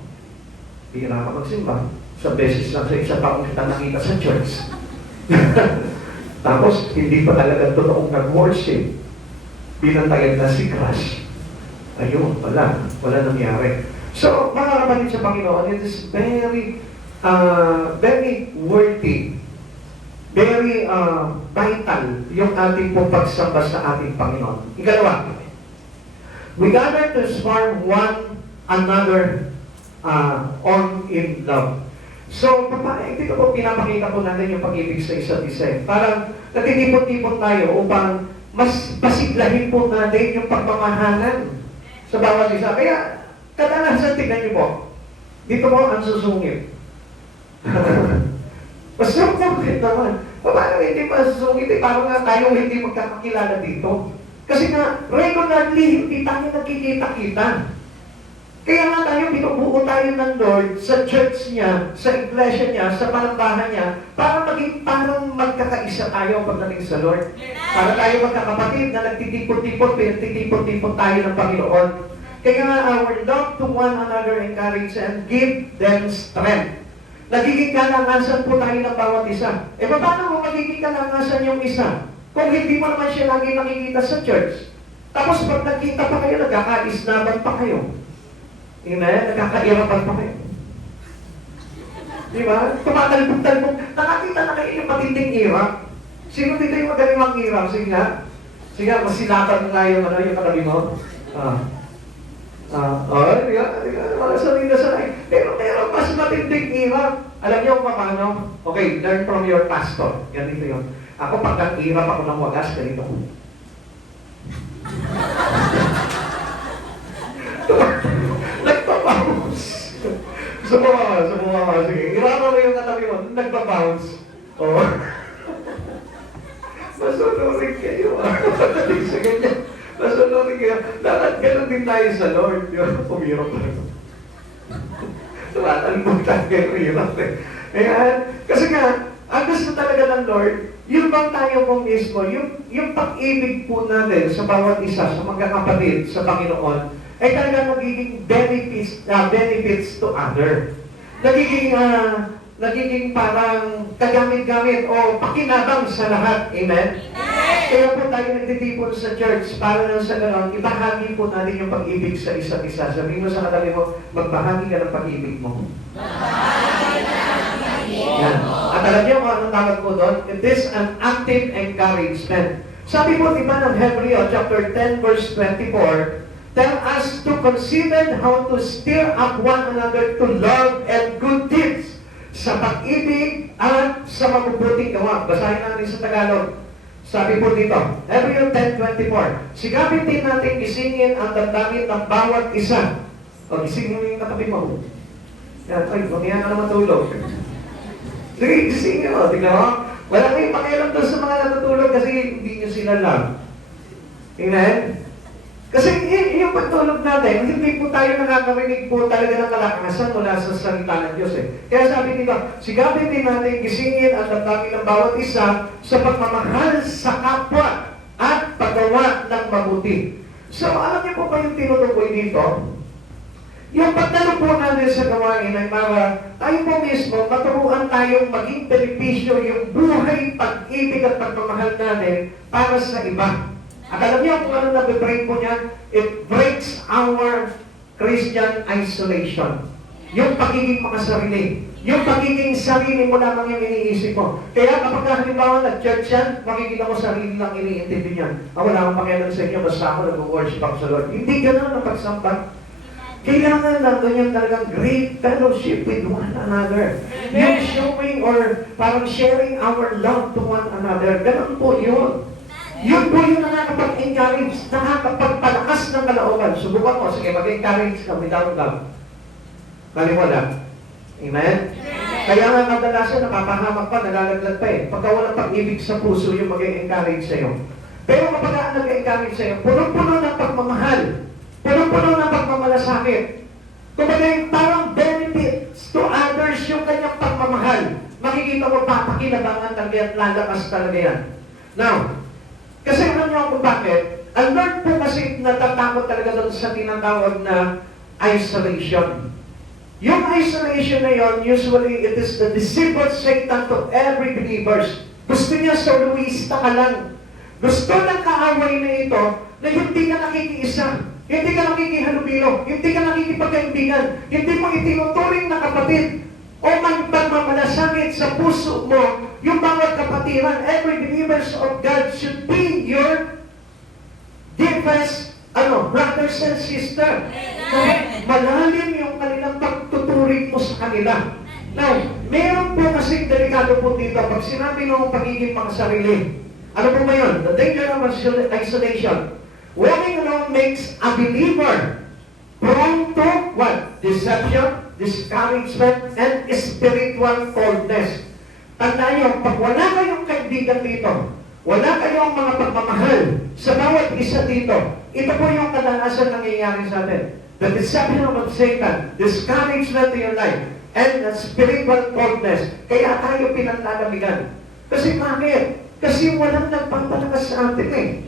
bihira ka magsimba. Sa beses lang sa isa taong kita nakita sa church. Tapos, hindi pa talaga totoong nag-worship. Pinantayan na si Crush. Ayun, wala nangyari. So, mga kapatid sa Panginoon, it is very worthy, very vital yung ating pong pagsamba sa ating Panginoon. Ikalawa, we gather to swarm one another on in love. So, dito po pinapakita po natin yung pag-ibig sa isa't isa. Parang natitipon-tipon tayo upang mas pasiglahin po natin yung pagmamahalan sa bawat isa. Kaya, kadalasan tignan niyo po, dito po ang susungit. Masungit naman. Paano hindi masusungit? Parang nga tayo hindi magkakakilala dito. Kasi nga, regularly, hindi tayo nagkikita-kita. Kaya nga tayo, binubuo tayo ng Lord sa church niya, sa iglesia niya, sa palambahan niya, para maging parang magkakaisa tayo pagdating sa Lord. Para tayo magkakapatid na nagtitipon-tipon, pinagtitipon-tipon tayo ng Panginoon. Kaya nga, our love to one another encourage and give them strength. Nagiging kalangasan po tayo ng bawat isa. E paano mo magiging kalangasan yung isa? Kung hindi mo naman siya lagi nakikita sa church. Tapos pag nagkita pa kayo, nagkakaisnaban pa kayo. Amen? Nagkakairapan pa kayo. Di ba? Tumatalbog-talbog. Nakakita na kayo yung matinding ira. Sino dito yung magaling mang ira? Sige nga. Sige nga, masilatan mo nga yung katabi mo. Mga sarili na sanay. Pero mas matinding hirap. Alam niyo kung paano? Okay, learn from your pastor. Ganito yun. Ako, pag hirap ako ng wagas, ganito. Nagpa-bounce. Sumuha. Sige, irama mo yung katabi mo. Nagpa-bounce. Oo. Masunurin kayo. Sa ganyan. Masunurin kayo. Dapat ganun din tayo sa Lord. Pumirap na. Tumatalbog tayo. Hirap eh. Ayan. Kasi nga, ang gusto talaga ng Lord, yung bang tayo po mismo, yung pag-ibig po natin sa bawat isa, sa mga kapatid, sa Panginoon, ay talaga nagiging benefits to other. Nagiging parang kagamit-gamit o pakinabang sa lahat. Amen? Kaya po tayo nagtitipon sa church para lang sa gano'n, ibahagi po natin yung pag-ibig sa isa't isa. Sabihin mo sa katabi mo, magbahagi ka ng pag-ibig mo. Yan. At alam niyo kung anong tawag po doon? It is an active encouragement. Sabi po, diba ng Hebreo chapter 10 verse 24, tell us to consider how to stir up one another to love and good deeds sa pag-ibig at sa mabubuting gawa. Basahin natin sa Tagalog. Sabi po dito, Hebreo 10:24, sigapin din natin gisingin ang damdamin ng bawat isa. O, gisingin mo yung katabi mo. Yan, ay, mamaya ka naman tulog. Sige, gisingin mo. Tingnan mo. Wala kayong pakialam doon sa mga natutulog kasi hindi nyo sila love. Amen? Kasi yung pagtulog natin, hindi po tayo nakakarinig po talaga ng kalakasan mula sa salita ng Diyos eh. Kaya sabi dito, sigapin din natin gisingin ang damdamin ng bawat isa sa pagmamahal sa kapwa at paggawa ng mabuti. So, alam niyo po ba yung tinutukoy dito? Yung pagdalo po natin sa gawain ay para tayo po mismo maturuan tayong maging benepisyo yung buhay, pag-ibig at pagmamahal natin para sa iba. At alam niyo kung ano na-break po niya? It breaks our Christian isolation. Yung pagiging makasarili. Yung pagiging sarili mo lamang yung iniisip mo. Kaya kapag halimbawa nag-church yan, makikita mo sarili lang iniintindi niyan. Wala akong pakialam sa inyo, basta ako nag-worship ako sa Lord. Hindi ganun ang pagsamba. Kailangan lang ganyan talagang great fellowship with one another. Yung showing or parang sharing our love to one another. Ganun po yun. Yun po yung nakakapag-encourage, nakakapagpalakas ng kalooban. Subukan mo, sige, mag-encourage ka without love. Kaliwala. Amen? Kaya nga kadalasan napapahamak pa, nalalaglag pa eh. Pagka walang pag-ibig sa puso, yung mag-encourage sa'yo. Pero kapag nag-encourage sa'yo, punong-puno ng pagmamahal, punong-puno ng pagmamalasakit. Kumbaga yung parang benefits to others yung kanyang pagmamahal. Makikita mo, papakinabangan talaga at lalakas talaga yan. Now, kasi alam niyo kung bakit? Ang Lord po kasi natatakot talaga doon sa tinatawag na isolation. Yung isolation na yon, usually it is the deceiver Satan to every believers. Gusto niya soloista ka lang. Gusto ng kaaway na ito na hindi ka nakikiisa, hindi ka nakikihalubilo, hindi ka nakikipagkaibigan, hindi mo itinuturing na kapatid o magpagmamalasakit sa puso mo. Yung bawat kapatiran, every believers of God should be your deepest brothers and sisters. Malalim yung kanilang pagtuturing mo sa kanila. Now, meron po kasing delikado po dito pag sinabi ng pagiging makasarili. Ano po ba yun? The danger of isolation. Walking alone makes a believer prone to what? Deception, discouragement, and spiritual coldness. Tandaan nyo, pag wala kayong kaibigan dito, wala kayong mga pagmamahal sa bawat isa dito, ito po yung kadalasan nangyayari sa atin. The deception of Satan, discouragement to your life, and spiritual coldness. Kaya tayo pinaglalamigan. Kasi bakit? Kasi walang nagpapalakas sa atin eh.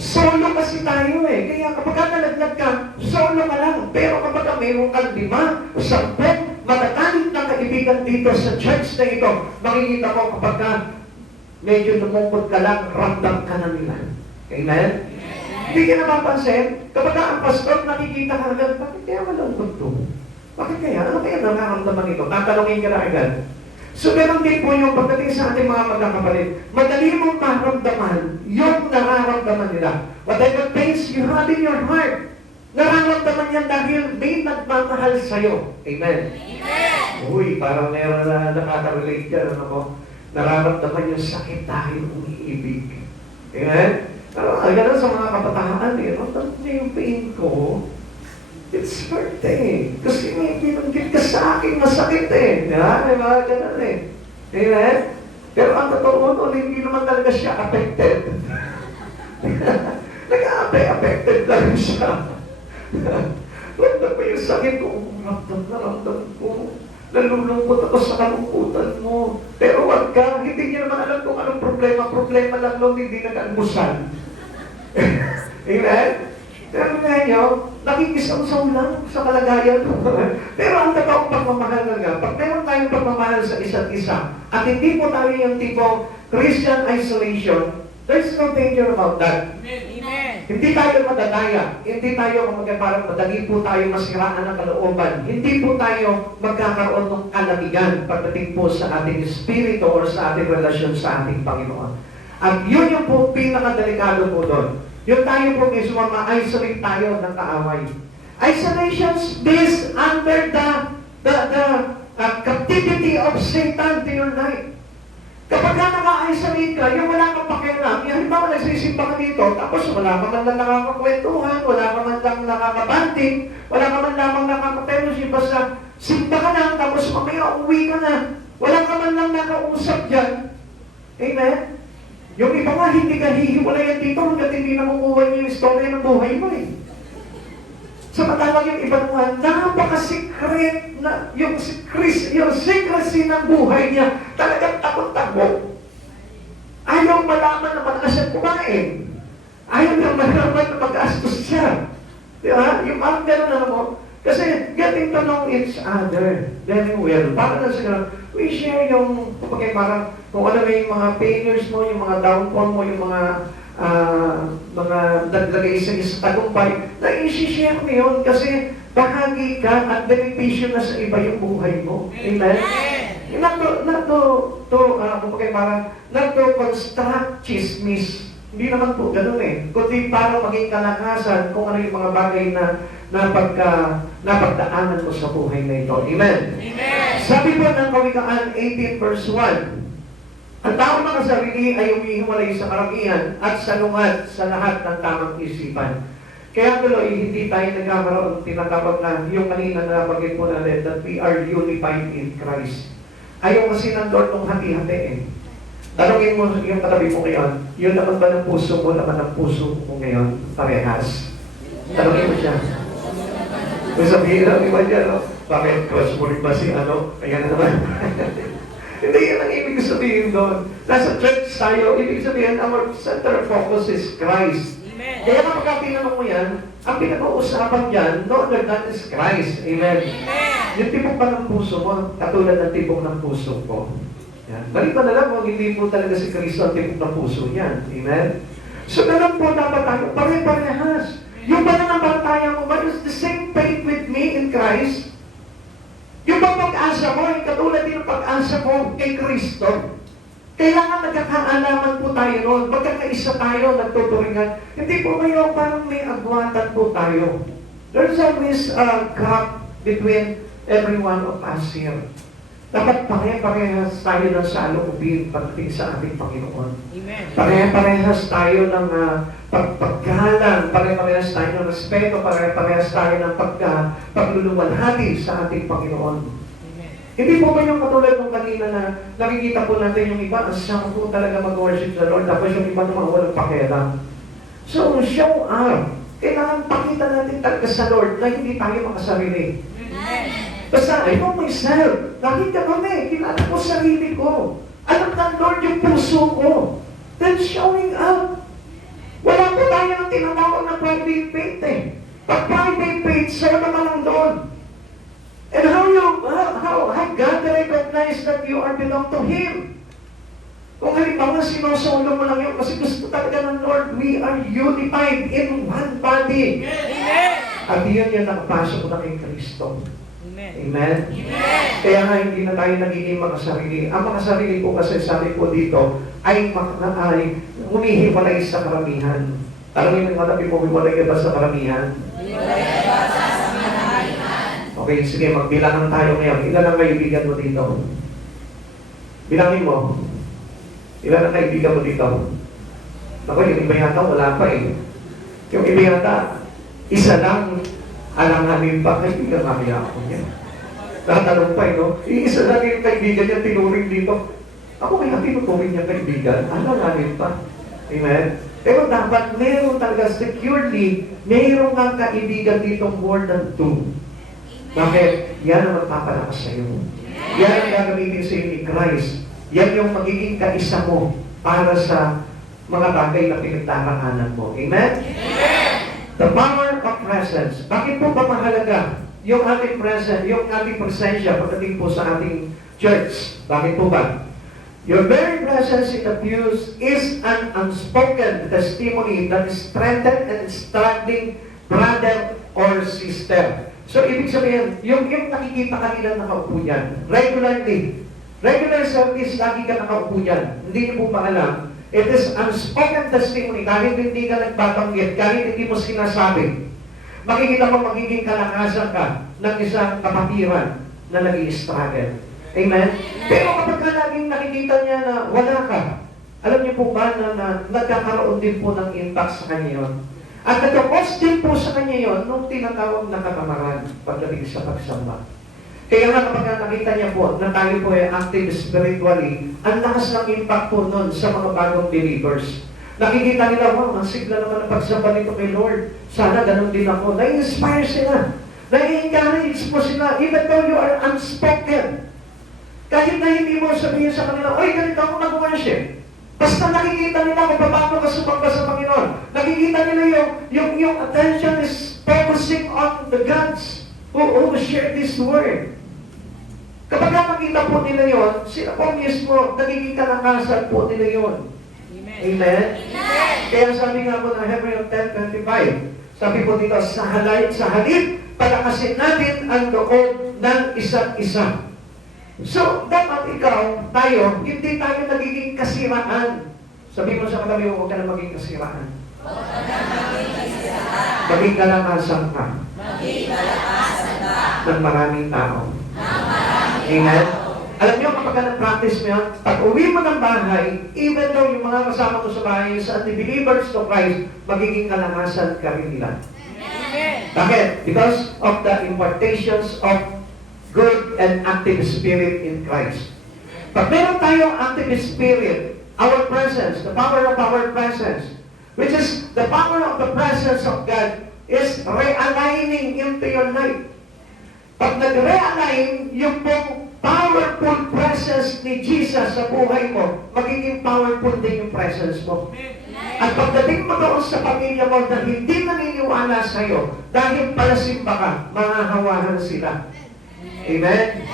Solo kasi tayo eh. Kaya kapag nalaglag ka, solo ka lang. Pero kapag mayroon kang 5, 10, matatalit na kaibigan dito sa church na ito, makikita mo kapag medyo lumungkot ka lang, ramdam ka na nila. Amen? Hindi ka napapansin, kapag ang pastor nakikita ka agad, bakit kaya malungkot to? Bakit kaya? Ano kaya nakaramdaman ito? Tatanungin ka na agad. So, meron din po yung pagdating sa ating mga magkakapalit, madali mong maramdaman yung nararamdaman nila. Whatever pains you have in your heart, Nararamdaman yan dahil may nagmamahal sa'yo. Amen? Uy, parang meron na nakaka-relate dyan, ano mo? Nararamdaman yung sakit dahil umiibig. Amen? Pero ganun sa mga kabataan, ramdam niyo yung pain ko. It's hurting. Kasi may binanggit ka sa akin, masakit eh. May mga ganun eh. Amen? Pero ang totoo nun, hindi naman talaga siya affected. Nag-affected lang siya. Ramdam mo yung sakit ko. Ramdam ko. Nalulungkot ako sa kalungkutan mo. Pero wag ka, hindi niya naman alam kung anong problema. Problema lang lang, hindi nag-almusal. Amen? Pero ngayon, nakikisaw-saw lang sa kalagayan mo. Pero ang totoong pagmamahal nga, pag meron tayong pagmamahal sa isa't isa, at hindi po tayo yung tipo Christian isolation, there's no danger about that. Amen. Hindi tayo madadaya. Hindi tayo parang madali po tayo masiraan ng kalooban. Hindi po tayo magkakaroon ng kalamigan pagdating po sa ating espiritu o sa ating relasyon sa ating Panginoon. At yun yung po pinakadelikado po doon. Yung tayo po mismo ma-isolate tayo ng kaaway. Isolation's based under the captivity of Satan to your life. Kapag ka naka-isolate ka, yung wala kang pakialam, yung halimbawa nagsisimba ka dito, tapos wala ka man lang nakakakwentuhan, wala ka man lang nakakabanting, wala ka man lamang nakakapenoship, basta simba ka lang, tapos mamaya uwi ka na, wala ka man lang nakausap dyan. Amen? Yung iba nga, hindi ka hihiwalayan dito hanggat hindi nakukuha niyo yung istorya ng buhay mo eh. Samantalang yung iba naman, napaka-secret na yung secrecy ng buhay niya, talagang takot-takot. Ayaw malaman na malakas siya kumain. Ayaw na malaman na mag-astos siya. Di ba? Yung parang gano'n na mo. Kasi getting to know each other very well. Para na sila, we share yung, parang kung ano yung mga failures mo, yung mga downfall mo, yung mga naglagay sa tagumpay, na i-share mo yun kasi bahagi ka at benepisyo na sa iba yung buhay mo. Amen? Not to construct chismis. Hindi naman po ganun eh. Kundi para maging kalakasan kung ano yung mga bagay na napagdaanan mo sa buhay na ito. Amen? Amen. Sabi po ng Kawikaan 18 verse 1, ang taong nakasarili ay umihiwalay sa karamihan at salungat sa lahat ng tamang isipan. Kaya tuloy, hindi tayo nagkakaroon tinatawag na yung kanina na napagin po natin that we are unified in Christ. Ayaw kasi ng Lord nung hati-hati eh. Tanungin mo yung katabi mo ngayon, yun naman ba ng puso mo, naman ng puso mo ngayon, parehas? Tanungin mo siya. Kung sabihin lang iba dyan, no? Bakit crush mo rin ba si ano? Kaya na naman. Hindi yan ang ibig sabihin doon. Nasa church tayo, ibig sabihin, our center focus is Christ. Amen. Kaya kapag tinanong mo yan, ang pinag-uusapan dyan, no other than is Christ. Amen. Yung tibok pa ng puso mo, katulad ng tibok ng puso ko. Yan. Balik pa na lang kung hindi po talaga si Kristo ang tibok ng puso niyan. Amen. So ganun po dapat tayo, pare-parehas. Yung pananampalataya mo ba is the same faith with me in Christ? Yung bang pag-asa mo, yung katulad din ng pag-asa mo kay Kristo, kailangan nagkakaalaman po tayo noon. Magkakaisa tayo, nagtuturingan. Hindi po kayo parang may agwatan po tayo. There's always a gap between every one of us here. Dapat pare-parehas tayo ng saloobin pagdating sa ating Panginoon. Amen. Pare-parehas tayo ng paggalang, pare-parehas tayo ng respeto, pare-parehas tayo ng pagluluwalhati sa ating Panginoon. Amen. Hindi po ba yung katulad ng kanina na nakikita po natin yung iba, ang siyang po talaga mag-worship sa Lord, tapos yung iba naman walang pakialam. So, show up. Kailangan pakita natin talaga sa Lord na hindi tayo makasarili. Amen. Basta, I know myself. Nakita kami, kilala ko sarili ko. Alam ng Lord yung puso ko. Then showing up. Wala po tayo ng tinatawag na private faith eh. Pag private faith, so naman ang Lord. And how God recognize that you are belong to Him? Kung halimbawa sinosolo mo lang yun, kasi gusto talaga ng Lord, we are unified in one body. Amen. At yun yung nakapasok na kay Kristo. Amen. Amen? Amen. Kaya nga hindi na tayo nagiging makasarili. Ang makasarili po kasi sabi po dito ay humihiwalay sa karamihan. Tanungin ng katabi mo, hiwalay ka ba sa karamihan? Okay, sige, magbilangan tayo ngayon. Ilan ang kaibigan mo dito? Bilangin mo. Ilan ang kaibigan mo dito? Ako, yung iba yata, wala pa eh. Yung iba yata, isa lang, alanganin pa, kaibigan kaya ako niya. Nakatanong pa eh, no? Isa lang yung kaibigan niya, tinuring dito. Ako kaya tinuturing niya kaibigan, alanganin pa. Amen? Pero dapat meron talaga securely, meron kang kaibigan dito more than two. Bakit? Yan ang magpapalakas sa iyo. Yan ang gagamitin sa iyo ni Christ. Yan yung magiging kaisa mo para sa mga bagay na pinagtatanganan mo. Amen? The power of presence. Bakit po ba mahalaga yung ating presence, yung ating presensya pagdating po sa ating church? Bakit po ba? Your very presence in the pews is an unspoken testimony that is strengthened and struggling brother or sister. So, ibig sabihin, yung nakikita kanila nakaupo dyan, regular service, lagi ka nakaupo dyan, hindi niyo po maalam, it is unspoken testimony, kahit hindi ka nagbabanggit, kahit hindi mo sinasabi, makikita mo magiging kalakasan ka ng isang kapatiran na nag-i-struggle. Amen? Pero kapag ka laging nakikita niya na wala ka, alam niyo po ba na nagkakaroon din po ng impact sa kanya yun? At nagkakos din po sa kanya yun nung tinatawag na katamaran pagdating sa pagsamba. Kaya nga kapag nakita niya po na tayo po ay active spiritually, ang lakas ng impact po nun sa mga bagong believers. Nakikita nila, wow, ang sigla naman ang pagsamba nito kay Lord. Sana ganun din ako. Na-inspire sila. Na-encourage mo sila. Even though you are unspoken. Kahit na hindi mo sabihin sa kanila, oy, ganito ako nag-worship. Basta nakikita nila kung paano ka sumamba sa Panginoon. Nakikita nila yung attention is focusing on the gods who share this word. Kapag nakikita po nila yon, sila po mismo, nagiging kalakasan po nila yon. Amen? Kaya sabi nga po ng Hebrew 10:25, sabi po dito, sa halip, palakasin natin ang loob ng isa't isa. So, dapat ikaw, tayo, hindi tayo nagiging kasiraan. Sabi mo sa katabi mo, huwag ka na maging kasiraan. Maging kalakasan ka. Ng maraming tao. Amen? Alam niyo, kapag na-practice mo yan, pag uwi mo ng bahay, even though yung mga kasama ko sa bahay, sa unbelievers to Christ, magiging kalakasan ka rin nila. Bakit? Because of the impartations of good and active spirit in Christ. Pag meron tayong active spirit, our presence, the power of our presence, which is the power of the presence of God, is realigning into your life. Pag nag-realign, yung pong powerful presence ni Jesus sa buhay mo, magiging powerful din yung presence mo. At pagdating mo doon sa pamilya mo na hindi naniniwala sa'yo, dahil palasimba ka, mahahawahan sila. Amen?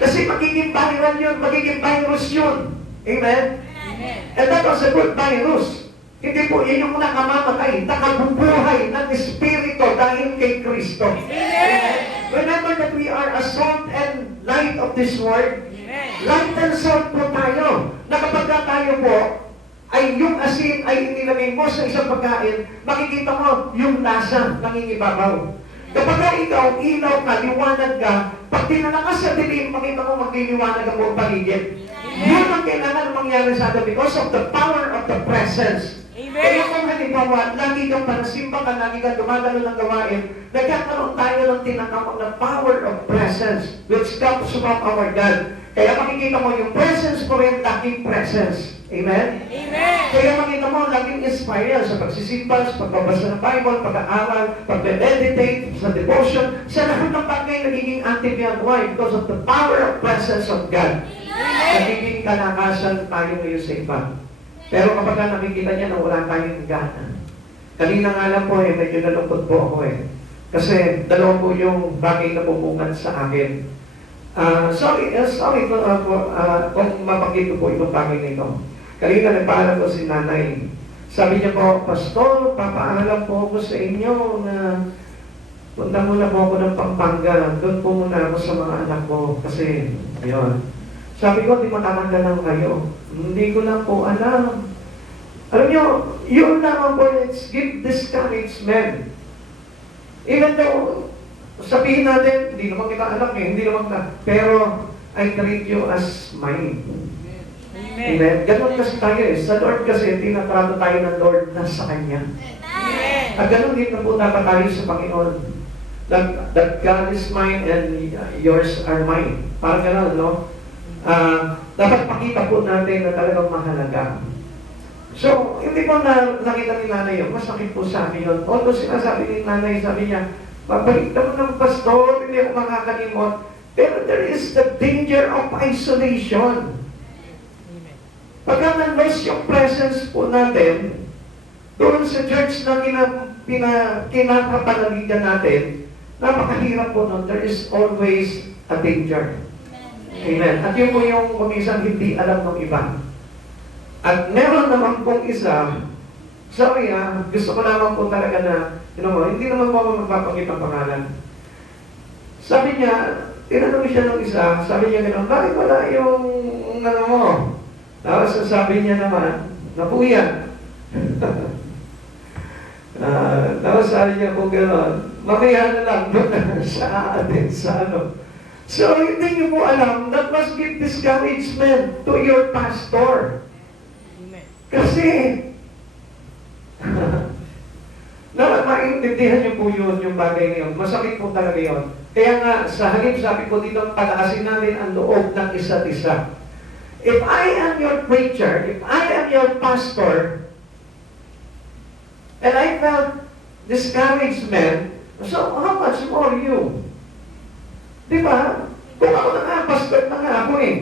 Kasi magiging viral yun, magiging virus yun. Amen? And that was a good virus. Hindi po, yun yung nakamamatay, nakabubuhay ng Espiritu dahil kay Kristo. Amen? Remember that we are a salt and light of this world. Light and salt po tayo. Na kapag tayo po, ay yung asin ay inilagay mo sa isang pagkain, makikita mo yung lasa nangingibabaw. Kapag ikaw, ilaw ka, liwanag ka, pag tinala ka sa dilim, makita mo magliliwanag ang buong paligid. Yun ang kailangan mangyari sa atin because of the power of the presence. Kaya kung halimbawa, lagi kang panasimba ka, lagi kang dumadalo ng gawain, nagkakaroon tayo ng tinatawag na power of presence which comes from our God. Kaya makikita mo yung presence ko rin, laging presence. Amen? Amen! Kaya makita mo, laging inspire sa pagsisimba, sa pagbabasa ng Bible, pag-aaral, pag-meditate, sa devotion, sa lahat ng bagay nagiging active yan. Why? Because of the power of presence of God. Nagiging kalakasan tayo ngayon sa iba. Pero kapag nakikita niya na wala tayong gana. Kanina nga lang po medyo nalungkot po ako Kasi dalawa po yung bagay na pumungan sa akin. Sorry kung mabanggit ko po itong bagay na ito. Kanina nagpaalam ko si nanay. Sabi niya po, Pastor, papaalam po ako sa inyo na punta muna po ako ng Pampanga. Doon po muna ako sa mga anak ko. Kasi, ayun. Sabi ko, di matanggal lang kayo. Hindi ko lang po alam. Alam niyo, yun naman po, it's give discouragement. Even though, sabihin natin, hindi naman kita alam eh, hindi naman ka, pero I treat you as mine. Amen. Ganon kasi tayo eh. Sa Lord kasi, tinatrato tayo ng Lord na sa Kanya. At ganon din na po dapat tayo sa Panginoon. That God is mine and yours are mine. Parang ganon, no? Dapat pakita po natin na talagang mahalaga. So, hindi po nakita ni nanay yun. Masakit po sa akin yun. Although sinasabi ni nanay, sabi niya, babalik naman ng pastor, hindi ako makakalimot. Pero there is the danger of isolation. Pagka na-loss yung presence po natin, doon sa church na kinakapanaligan natin, napakahirap po nun. There is always a danger. Amen. At yun po yung kumisang hindi alam ng iba. At meron naman pong isa, sorry gusto ko naman po talaga na, hindi naman po ako magpapangit ang pangalan. Sabi niya, tinanong siya ng isa, sabi niya gano'n, bakit wala yung ano mo? Tapos sabi niya naman, napuyan. Tapos sabi niya po gano'n, mamaya na lang doon sa atin, sa ano. So, hindi niyo po alam, that must give discouragement to your pastor. Kasi, maintindihan niyo po yun, yung bagay na yun. Masakit po talaga yun. Kaya nga, sa halip sabi po dito, palakasin natin ang loob ng isa't isa. If I am your preacher, if I am your pastor, and I felt discouragement, so how much more you? Di ba? Kung ako na nga, pastor na nga ako eh.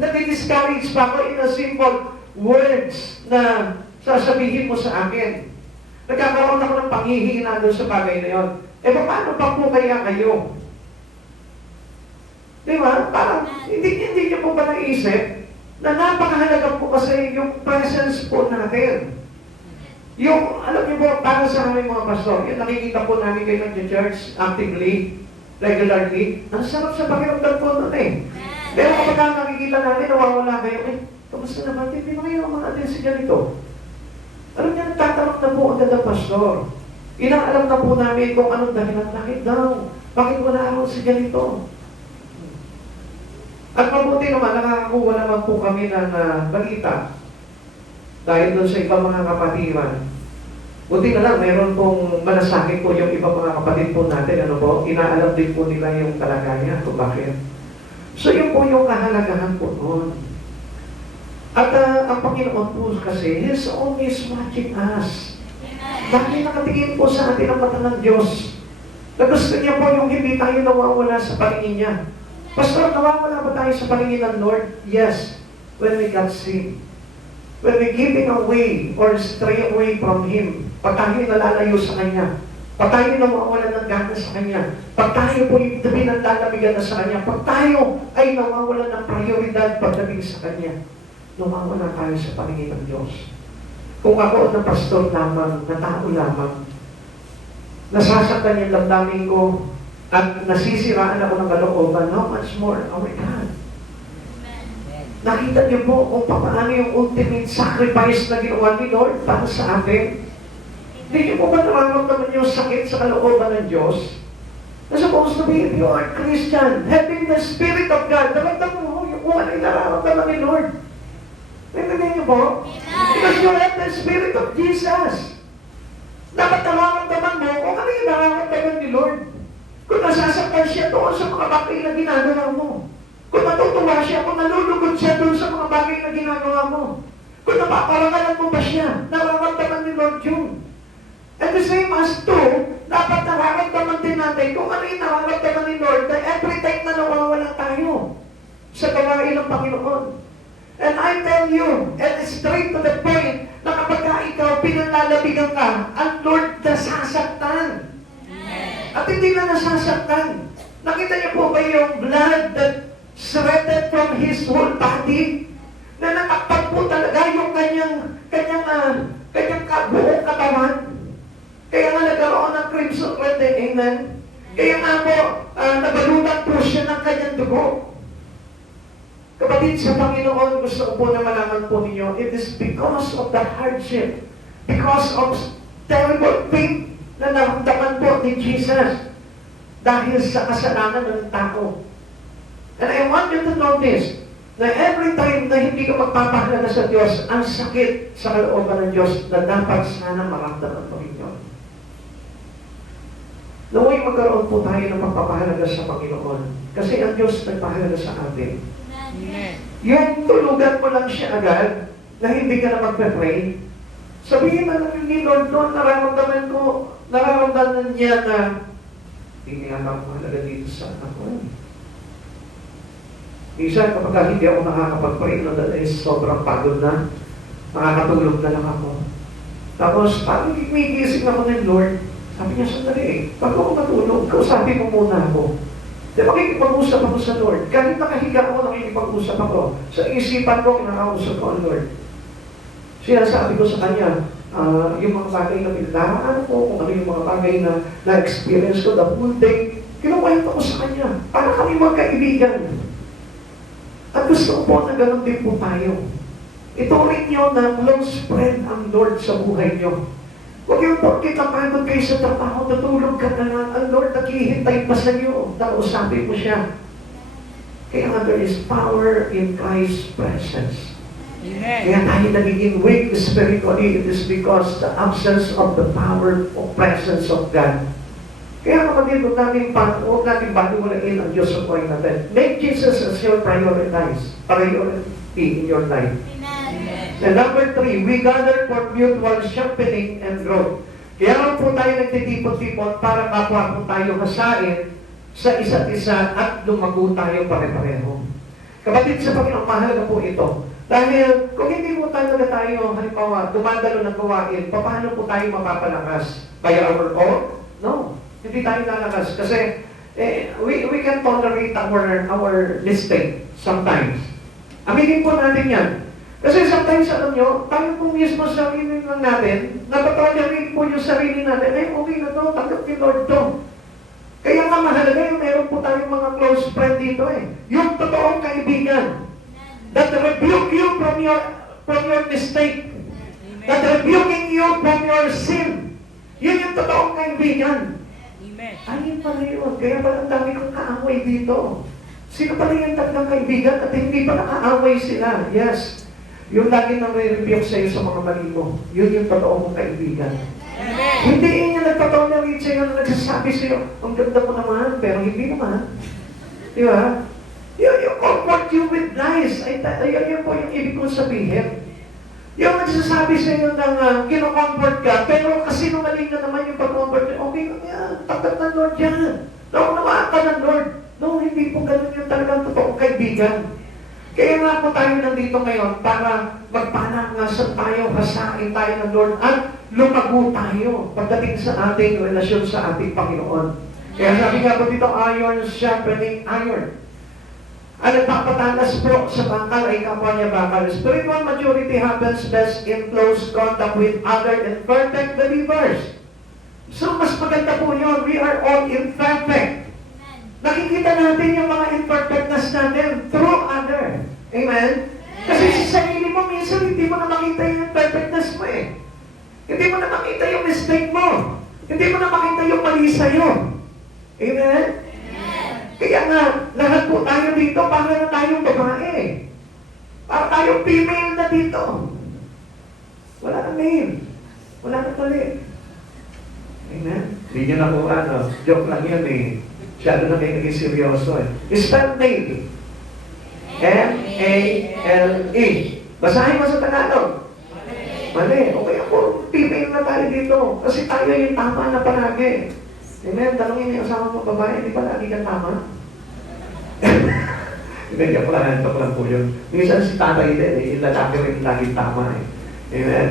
Nadi-discourage pa ako in a simple words na sasabihin mo sa akin. Nagkakaroon ako ng panghihina doon sa bagay na yun. Eh, paano pa po kaya kayo? Di ba? Parang, hindi niyo po ba naisip na napakahalaga po kasi yung presence po natin. Yung, alam niyo po, para sa aming mga pastor, yung nakikita po namin kayo nag-church actively, regularly, ang sarap sa pakiramdam po nun eh. Pero kapag nakikita namin, nawawala kayo, kamusta naman? Hindi ba kayo mga si ganito? Alam niya, nagtatanong na po agad ang pastor. Inaalam na po namin kung anong dahilan. Bakit daw? Bakit wala ako si ganito? At mabuti naman, nakakakuha naman po kami ng balita dahil doon sa ibang mga kapatiran. Buti na lang, meron pong malasakit po yung ibang mga kapatid po natin. Ano po? Inaalam din po nila yung kalagayan kung bakit. So yun po yung kahalagahan po noon. At ang Panginoon po kasi, He's always watching us. Dahil nakatingin po sa atin ang mata ng Diyos. Na gusto niya po yung hindi tayo nawawala sa paningin niya. Pastor, nawawala ba tayo sa paningin ng Lord? Yes, when we got sick. When we giving away or stray away from Him. Pag tayo nalalayo sa Kanya. Pag tayo nawawala ng gana sa Kanya. Pag tayo po yung pinaglalamigan na sa Kanya. Pag tayo ay nawawala ng prioridad pagdating sa Kanya. Nawawala tayo sa paningin ng Diyos. Kung ako na pastor lamang, na tao lamang, nasasaktan yung damdamin ko, at nasisiraan ako ng kalooban, how much more our God? Nakita niyo po kung paano yung ultimate sacrifice na ginawa ni Lord para sa atin? Hindi niyo po ba nararamdaman yung sakit sa kalooban ng Diyos? Na supposed to be, if you are Christian, having the Spirit of God, naramdaman mo yung kung ano yung nararamdaman ni Lord. Naintindihan niyo po? Because you have the Spirit of Jesus. Dapat nararamdaman mo kung ano yung nararamdaman ni Lord. Kung nasasaktan siya doon sa mga bagay na ginagawa mo. Kung natutuwa siya, kung nalulugod siya doon sa mga bagay na ginagawa mo. Kung napaparangalan mo ba siya, nararamdaman ni Lord yun. And the same as too, dapat nararamdaman din natin kung ano yung nararamdaman ni Lord na every time na nawawala tayo sa gawain ng Panginoon. And I tell you, and straight to the point, na kapag ikaw pinanlalabigan ka, ang Lord nasasaktan. At hindi na nasasaktan. Nakita niyo po ba yung blood that shredded from His whole body? Na nakapag po talaga yung kanyang buong katawan. Kaya nga nagkaroon ng crimson red, amen? Kaya nga po, nabalutan po siya ng kanyang dugo. Kapatid sa Panginoon, gusto ko po na malaman po ninyo, it is because of the hardship because of terrible pain na naramdaman po ni Jesus dahil sa kasalanan ng tao. And I want you to know this, na every time na hindi ka magpapahalaga sa Diyos, ang sakit sa kalooban ng Diyos na dapat sana maramdaman mo rin yun. Naway magkaroon po tayo ng pagpapahalaga sa Panginoon. Kasi ang Diyos nagpahalaga sa atin. Amen. Yung tulugan mo lang siya agad, na hindi ka na magpe-pray, sabihin na lang ni Lord noon, nararamdaman niya na hindi nga lang mahalaga dito sa anak ko. Isa, kapag hindi ako nakakapag-pray, dahil sobrang pagod na, nakakatulog na lang ako. Tapos, parang gigising ako ng Lord. Sabi niya, sandali bago ako matulog, kausapin mo muna ako. Di ba, makikipag-usap ako sa Lord. Kahit nakahiga ako, nakikipag-usap ako. Sa isipan ko, kinakausap ko ang Lord. Siya, sabi ko sa kanya, yung mga bagay na pinadaraan ko, kung ano yung mga bagay na na-experience ko the whole day, kinukwento ko sa kanya. Para kami magkaibigan. At gusto ko po na gano'n din po tayo. Ituring nyo na close friend ang Lord sa buhay nyo. Huwag yung porkit napagod kayo sa trabaho, natulog ka na lang, ang Lord naghihintay pa sa iyo. Nakausapin mo siya. Kaya nga there is power in Christ's presence. Amen. Kaya tayo nagiging weak spiritually, it is because the absence of the power or presence of God. Kaya kapatid, huwag natin baliwalain ang Diyos sa buhay natin. Make Jesus as your priority in your life. Amen. And number 3, we gather for mutual sharpening and growth. Kaya po tayo nagtitipon-tipon para kapwa po tayo hasain sa isa't isa at lumago tayo pare-pareho. Kapatid, sa Panginoon, mahalaga po ito. Dahil kung hindi po talaga tayo, halimbawa, dumadalo ng gawain, paano po tayo mapapalakas? By our own? No. Hindi tayo lalakas. Kasi we can tolerate our mistake sometimes. Aminin po natin yan. Kasi sometimes, alam nyo, tayo po mismo sa sarili lang natin, napatolerate po yung sarili natin, okay na to, tanggap ni Lord to. Kaya nga mahalaga yung meron po tayong mga close friend dito Yung totoong kaibigan. That rebuke you from your mistake. That rebuking you from your sin. Yun yung totoong kaibigan. Amen. Ayun pala yun. Kaya pala ang dami kong kaaway dito. Sino pala yung talagang kaibigan at hindi pa nakaaway sila? Yes. Yung lagi nang re-rebuke sa'yo sa mga mali mo. Yun yung totoo mong kaibigan. Amen. Hindi niya nagtotolerate sa'yo na nagsasabi sa'yo, ang ganda mo naman, pero hindi naman. Di ba? Yung comfort you with lies. Yun po yung ibig kong sabihin. Yung nagsasabi sa inyo ng kinocomfort ka, pero kasi numaling na naman yung pag-comfort niya, okay lang yan, tatat ng Lord yan. Naunawaan ka ng Lord. No, hindi po ganun yung talagang totoong kaibigan. Kaya nga po tayo nandito ngayon para magpanangasan tayo, hasain tayo ng Lord at lumago tayo pagdating sa ating relasyon sa ating Panginoon. Kaya sabi nga po dito, iron sharpening iron. Ang nagpapatalas po sa bangkal ay kapwa niya bakal. Spiritual maturity happens best in close contact with other imperfect believers. So, mas maganda po yun. We are all imperfect. Nakikita natin yung mga imperfectness natin through other. Amen? Kasi sa sarili mo, minsan hindi mo na makita yung imperfectness mo Hindi mo na makita yung mistake mo. Hindi mo na makita yung mali sa'yo. Amen? Kaya nga, lahat po tayo dito, para na tayong babae. Para tayong female na dito. Wala na male. Wala na mali. Amen? Hindi nyo nakuha, no? Joke lang yun Masyado na kayo naging seryoso Spell male. M-A-L-E. Basahin mo sa Tagalog. Mali. Okay ako, female na tayo dito. Kasi tayo yung tama na palagi. Amen? Tanongin niyo asawa mo, babae, di ba lagi kang tama? Hindi, joke lang po yun. Minsan si tatay din, yung lalaki rin laging tama Amen?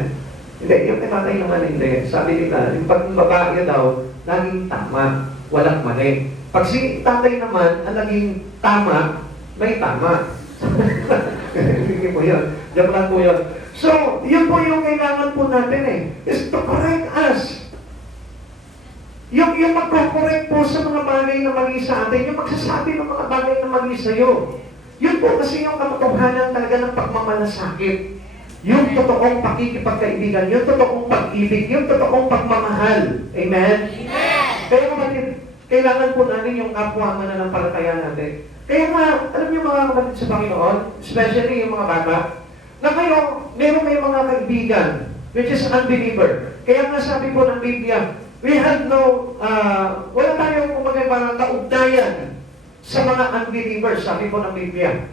Hindi, yung tatay naman hindi. Sabi nila, yung pag babae daw, laging tama, walang mali. Pag si tatay naman, ang naging tama, may tama. Hindi po yun. Joke lang po yun. So, yun po yung kailangan po natin is to correct us. Yung magko-correct po sa mga bagay na mali sa atin, yung magsasabi ng mga bagay na mali sa'yo. Yun po kasi yung katotohanan talaga ng pagmamalasakit. Yung totoong pakikipagkaibigan, yung totoong pag-ibig, yung totoong pagmamahal. Amen? Kaya kapatid, kailangan po natin yung kapwa mananampalataya natin. Kaya nga, alam niyo mga kapatid sa Panginoon, especially yung mga bata, na kayo, meron may mga kaibigan, which is unbeliever. Kaya nga sabi po ng Biblia, we have no, wala tayong kumagay parang kaugnayan sa mga unbelievers, sabi po ng Biblia.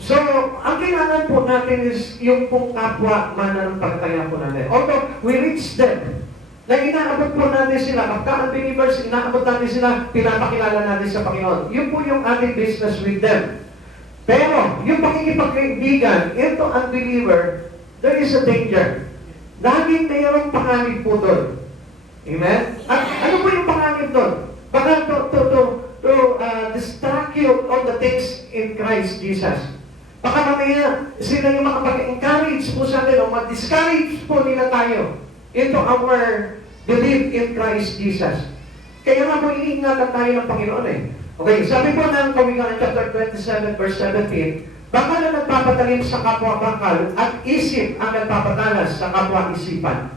So, ang kailangan po natin is yung pong kapwa mananampalataya po natin. Although, we reach them, na inaabot po natin sila, pagka-unbelievers, inaabot natin sila, pinapakilala natin sa Panginoon. Yun po yung ating business with them. Pero, yung pakikipagkaibigan, ito unbeliever, there is a danger. Laging mayroong panganib po doon. Amen? At ano po yung panganib doon? Baka to distract you on the things in Christ Jesus. Baka mamaya sila yung makapag-encourage po sa atin o mag-discourage po nila tayo into our belief in Christ Jesus. Kaya nga po iniingatan tayo ng Panginoon eh. Okay, sabi po ng Kawikaan chapter 27 verse 17, bakal na nagpapatalim sa kapwa bakal at isip ang nagpapatalas sa kapwa isipan.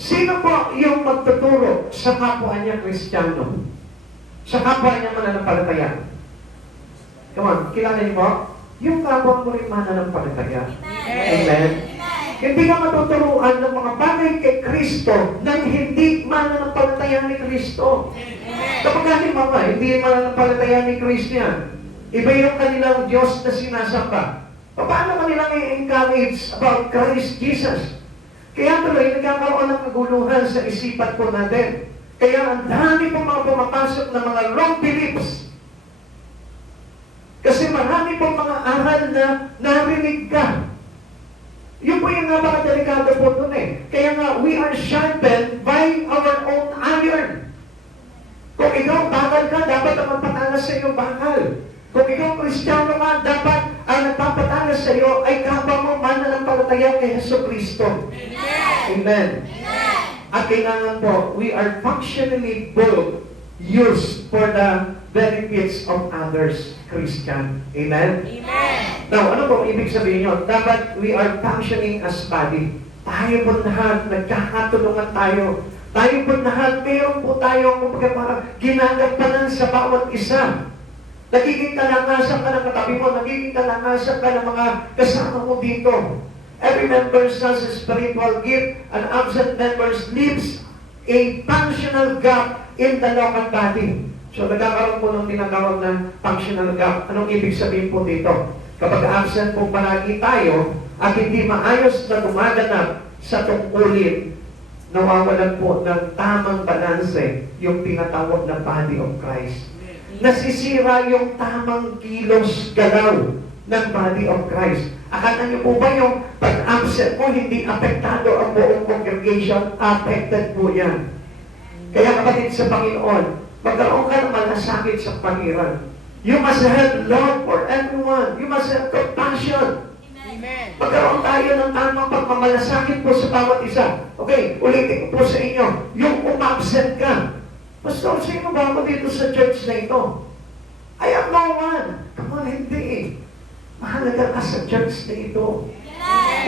Sino po yung magtuturo sa kapwa niya Kristiyano? Sa kapwa niya mananampalataya? Come on, kilala niyo po? Yung kapwa mo rin mananampalataya. Amen. Hindi ka matuturuan ng mga bagay kay Kristo nang hindi mananampalataya ni Kristo. Kapag halimbawa, hindi mananampalataya ni Kristo yan, iba yung kanilang Diyos na sinasamba. Paano kanilang i-encourage about Christ Jesus? Kaya tuloy, nagkakaroon ng kaguluhan sa isipan po natin. Kaya ang dami po mga pumapasok na mga wrong beliefs. Kasi marami pong mga aral na narinig ka. Yun po yung napakadelikado po dun eh. Kaya nga, we are sharpened by our own iron. Kung ikaw bakal ka, dapat ang magpatalas sa iyo bakal. Kung ikaw Kristiyano ka, dapat ang nagpapatalas sa iyo ay kapwa mo mananampalataya kay Jesucristo. Amen. At kailangan po, we are functionally both used for the benefits of others, Christian. Amen? Amen. Now, ano po ibig sabihin nyo? Dapat we are functioning as body. Tayo po lahat, nagkakatulungan tayo. Tayo po lahat, meron po tayong parang ginagampanan sa bawat isa. Nagiging kalangasan ka ng katabi mo, nagiging kalangasan ka ng mga kasama mo dito. Every member has a spiritual gift, an absent member leaves a functional gap in the local body. So nagkakaroon po ng tinatawag na functional gap. Anong ibig sabihin po dito? Kapag absent po palagi tayo at hindi maayos na gumaganap sa tungkulin, nawawalan po ng tamang balanse yung tinatawag na body of Christ. Nasisira yung tamang kilos galaw ng body of Christ. Akala niyo po ba yung pag-absent mo, hindi apektado ang buong congregation? Affected po yan. Kaya kapatid sa Panginoon, magkaroon ka ng malasakit sa pangiran. You must have love for everyone. You must have compassion. Amen. Magkaroon tayo ng tamang pagmamalasakit po sa bawat isa. Okay, ulitin ko po sa inyo, yung umabsent ka. Pastor, sino ba ako dito sa church na ito? I am no one. Come on, hindi. Mahalaga ka sa church na ito.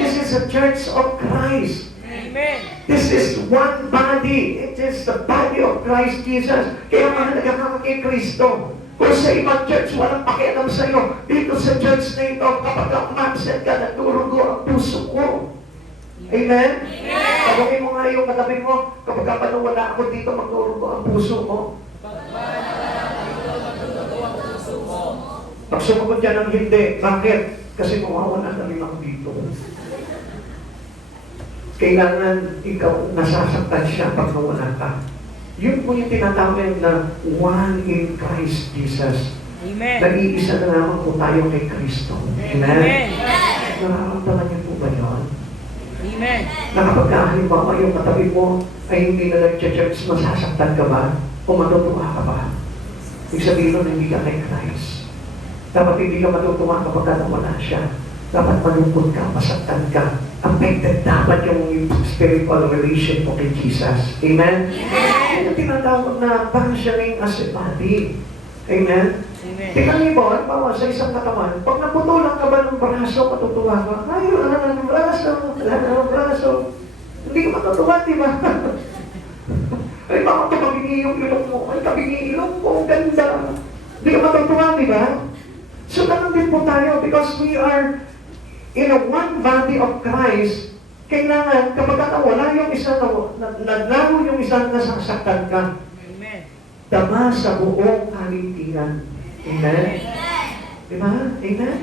This is a church of Christ. Amen. This is one body. It is the body of Christ Jesus. Kaya mahalaga ka kay Kristo. Kung sa ibang church, walang pakialam sa iyo. Dito sa church na ito, kapag umabsent ka, nagdurugo ang puso ko. Amen? Tawagin mo nga yung katabi mo, kapag wala ako dito, magdurugo ang puso mo. Pag sumagot yan ng hindi, bakit? Kasi mawawala na rin ako dito. Kailangan ikaw nasasaktan siya pag nawala ka. Yun po yung tinatawag na one in Christ Jesus. Amen. Nag-iisa na naman po tayo kay Kristo. Amen? Amen. Nararamdaman niyo po ba yun? Amen. Na kapag halimbawa yung katabi mo ay hindi na nag-church, masasaktan ka ba? O matutuwa ka ba? Ibig sabihin nun, hindi ka kay Christ. Dapat hindi ka matutuwa kapag nawala siya. Dapat malungkot ka, masaktan ka. Affected dapat yung spiritual relation mo kay Jesus. Amen? Yan yung tinatawag na functioning as a body. Amen? Amen. Tingnan niyo po, halimbawa sa isang katawan, pag naputulan ka ba ng braso, matutuwa ka? Ay, wala na ng braso, wala na ng braso. Hindi ka matutuwa, di ba? Ay, bakit kabingi yung ilong mo? Ay, kabingi ilong mo, ganda. Hindi ka matutuwa, di ba? So, ganun din po tayo because we are in a one body of Christ. Kailangan, kapag wala yung isa na naglaho yung isang nasasaktan ka, Amen. dama sa buong kaligtihan. Amen? Di ba? Amen?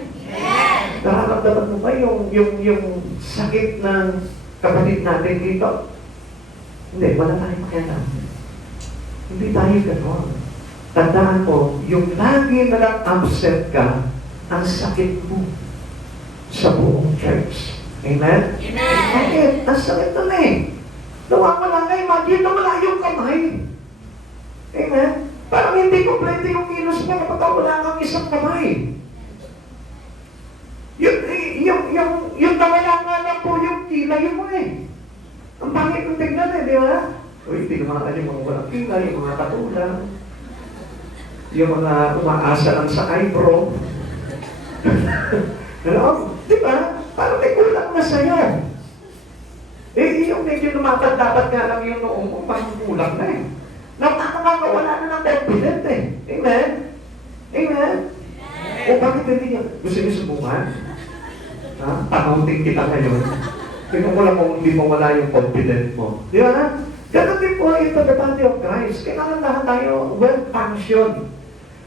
Nararamdaman mo ba yung sakit ng kapatid natin dito? Hindi, wala tayong pakialam. Hindi tayo gano'n. Tandaan mo, yung lagi na lang absent ka, ang sakit mo sa buong church. Amen? Amen. Bakit? Ang sakit na eh. Nawawala nga, imagine na wala yung kamay. Amen? Parang hindi kompleto yung kilos mo kapag wala kang isang kamay. Yung nawala nga lang po yung kilay mo eh. Ang pangit ng tignan eh, di ba? Uy, tignan yung mga walang kilay, yung mga katulang, yung mga umaasa lang sa eyebrow. Di ba? Parang may kulang na sa'yo. Eh, yung medyo lumatad, dapat nga lang yung noong mo, parang kulang na eh. Nakakawala na ng confident eh. Amen? Amen? O bakit hindi yan? Gusto niyo subukan? Ha? Panauting kita ngayon. Tingnan ko lang kung hindi mo wala yung confident mo. Di ba? Ganun din po ito, the body of Christ. Kailangan lahat tayo well-functioned.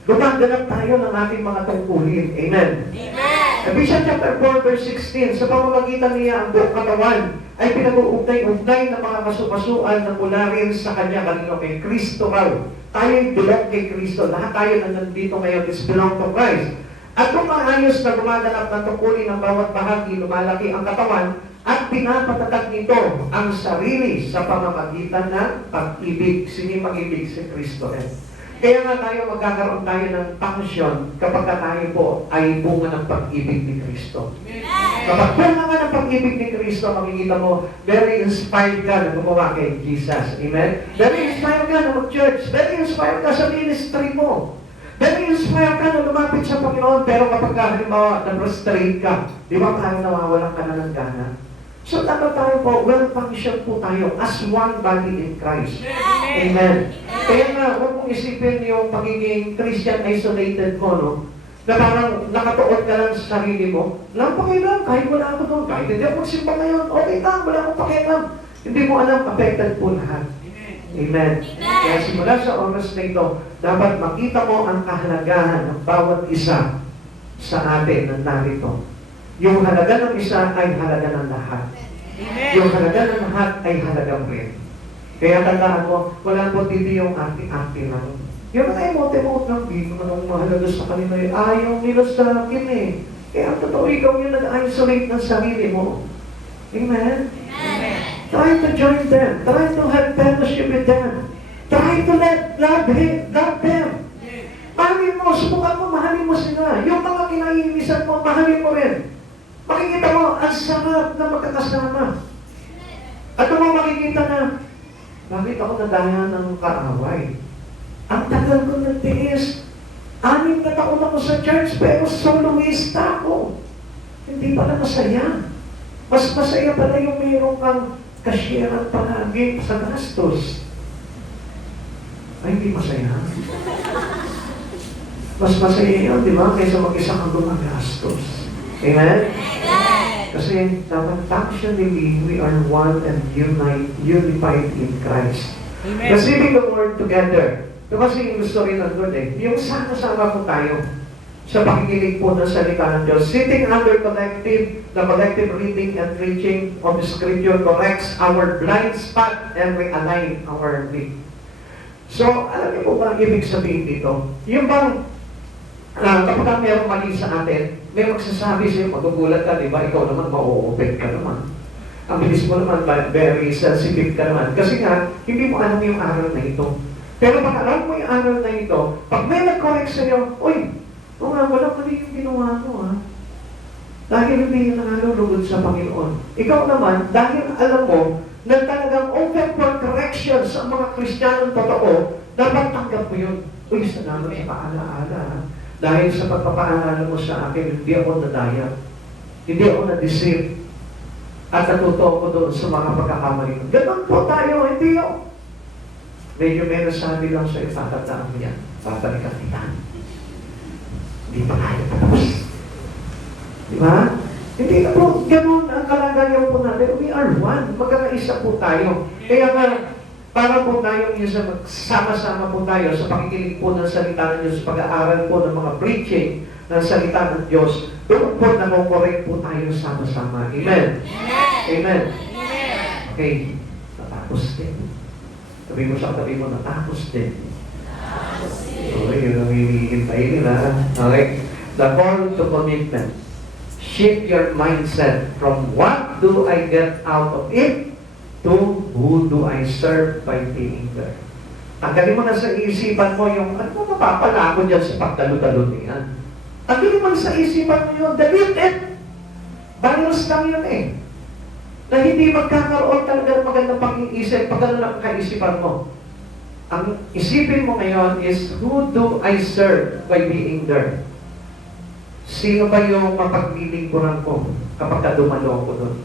Gumaganap tayo ng ating mga tungkulin. Amen? Amen. Ephesians chapter 4, verse 16, sa pamamagitan niya ang buong katawan ay pinag-uugnay-ugnay ng mga kasukasuan na mula rin sa Kanya kanino kay Kristo raw. Tayo'y belong kay Kristo. Lahat tayo na nandito ngayon is belong to Christ. At kung maayos na gumaganap ng tungkulin ng bawat bahagi, lumalaki ang katawan at pinapatatag nito ang sarili sa pamamagitan ng pag-ibig. Sino yung pag-ibig? Si Kristo rin. Kaya nga tayo magkakaroon tayo ng function kapag tayo po ay bunga ng pag-ibig ni Kristo. Kapag bunga nga ng pag-ibig ni Kristo, makikita mo, very inspired ka na gumawa kay Jesus. Amen? Very inspired ka na mag-church. Very inspired ka sa ministry mo. Very inspired ka na lumapit sa Panginoon. Pero kapag halimbawa, na-frustrate ka, di ba parang nawawalan ka na ng gana? So, dapat tayo po, well-function po tayo as one body in Christ. Amen. Kaya nga, huwag mong isipin yung pagiging Christian isolated mo, no? Na parang nakatuon ka lang sa sarili mo. Walang pakialam, kahit wala ako doon, kahit hindi ako magsimba ngayon, okay lang, wala akong pakialam. Hindi mo alam, affected po lahat. Amen. Kaya simula sa oras na ito, dapat makita mo ang kahalagahan ng bawat isa sa atin na narito. Yung halaga ng isa ay halaga ng lahat. Amen. Yung halaga ng lahat ay halaga mo rin. Kaya tandaan mo, wala po dito yung ati-ati lang. Yung mga emote-emote lang, di mo nang mahalaga sa kanila eh. Ayaw nila sa akin eh. Kaya ang totoo, ikaw yung nag-isolate ng sarili mo. Amen? Amen. Try to join them. Try to have fellowship with them. Try to love them. Mahalin mo, subukan mo, mahalin mo sila. Yung mga kinaiinisan mo, mahalin mo rin. Makikita mo, ang sarap na magkakasama. At kung mo makikita na, bakit ako nadaya ng kaaway? Ang tagal ko nagtiis. 6 na taon ako sa church, pero soloista ako. Hindi pala masaya. Mas masaya pala yung mayroong kang kasyeran palagi sa gastos. Ay, hindi masaya. Mas masaya yun, di ba? Kaysa mag-isa kang gumagastos. Amen? Kasi dapat functionally, we are one and unified in Christ. Amen. Receiving the word together. Ito kasi yung gusto rin ng Lord eh. Yung sama-sama po tayo sa pakikinig po ng salita ng Diyos. Sitting under the collective reading and preaching of the Scripture corrects our blind spot and realign our way. So, alam niyo po ba ang ibig sabihin dito? Yung bang kapag mayroong mali sa atin, may magsasabi sa'yo, magugulat ka, di ba? Ikaw naman, ma-open ka naman. Ang bilis mo naman, very sensitive ka naman. Kasi nga, hindi mo alam yung aral na ito. Pero pag alam mo yung aral na ito, pag may nag-correct sa'yo, uy, o nga, wala mali yung ginawa mo, ha? Dahil hindi yung nangalulugod sa Panginoon. Ikaw naman, dahil alam mo na talagang open for correction sa mga Kristiyanong totoo, dapat tanggap mo yun. Uy, salamat sa paalaala, ha? Dahil sa pagpapaalala mo sa akin, hindi ako nadaya. Hindi ako na-deceive. At natuto ako doon sa mga pagkakamali ko. Ganun po tayo, hindi yun. Medyo may nasabi lang sa itatandaan mo yan. Babalikan kita. Hindi pa tayo tapos. Di ba? Hindi na po, ganun ang kalagayan po natin. We are one. Magkakaisa po tayo. Kaya nga, para po tayo isa magsama-sama po tayo sa pakikinig po ng salita ng Diyos, pag-aaral po ng mga preaching ng salita ng Diyos, doon po nakokorek po tayo sama-sama. Amen? Amen? Okay, natapos din. Sabi mo sa katabi mo, natapos din. Okay, yun ang hinihintay nila. Okay, the call to commitment. Shift your mindset from what do I get out of it to who do I serve by being there. Tanggalin mo na sa isipan mo yung, ano mapapala ako dyan sa pagdalo-dalo niyan? Tanggalin mo na sa isipan mo yun, delete it. Virus lang yun eh. Na hindi magkakaroon talaga ng magandang pag-iisip pag ano lang kaisipan mo. Ang isipin mo ngayon is, who do I serve by being there? Sino ba yung mapaglilingkuran ko kapag dumalo ako doon?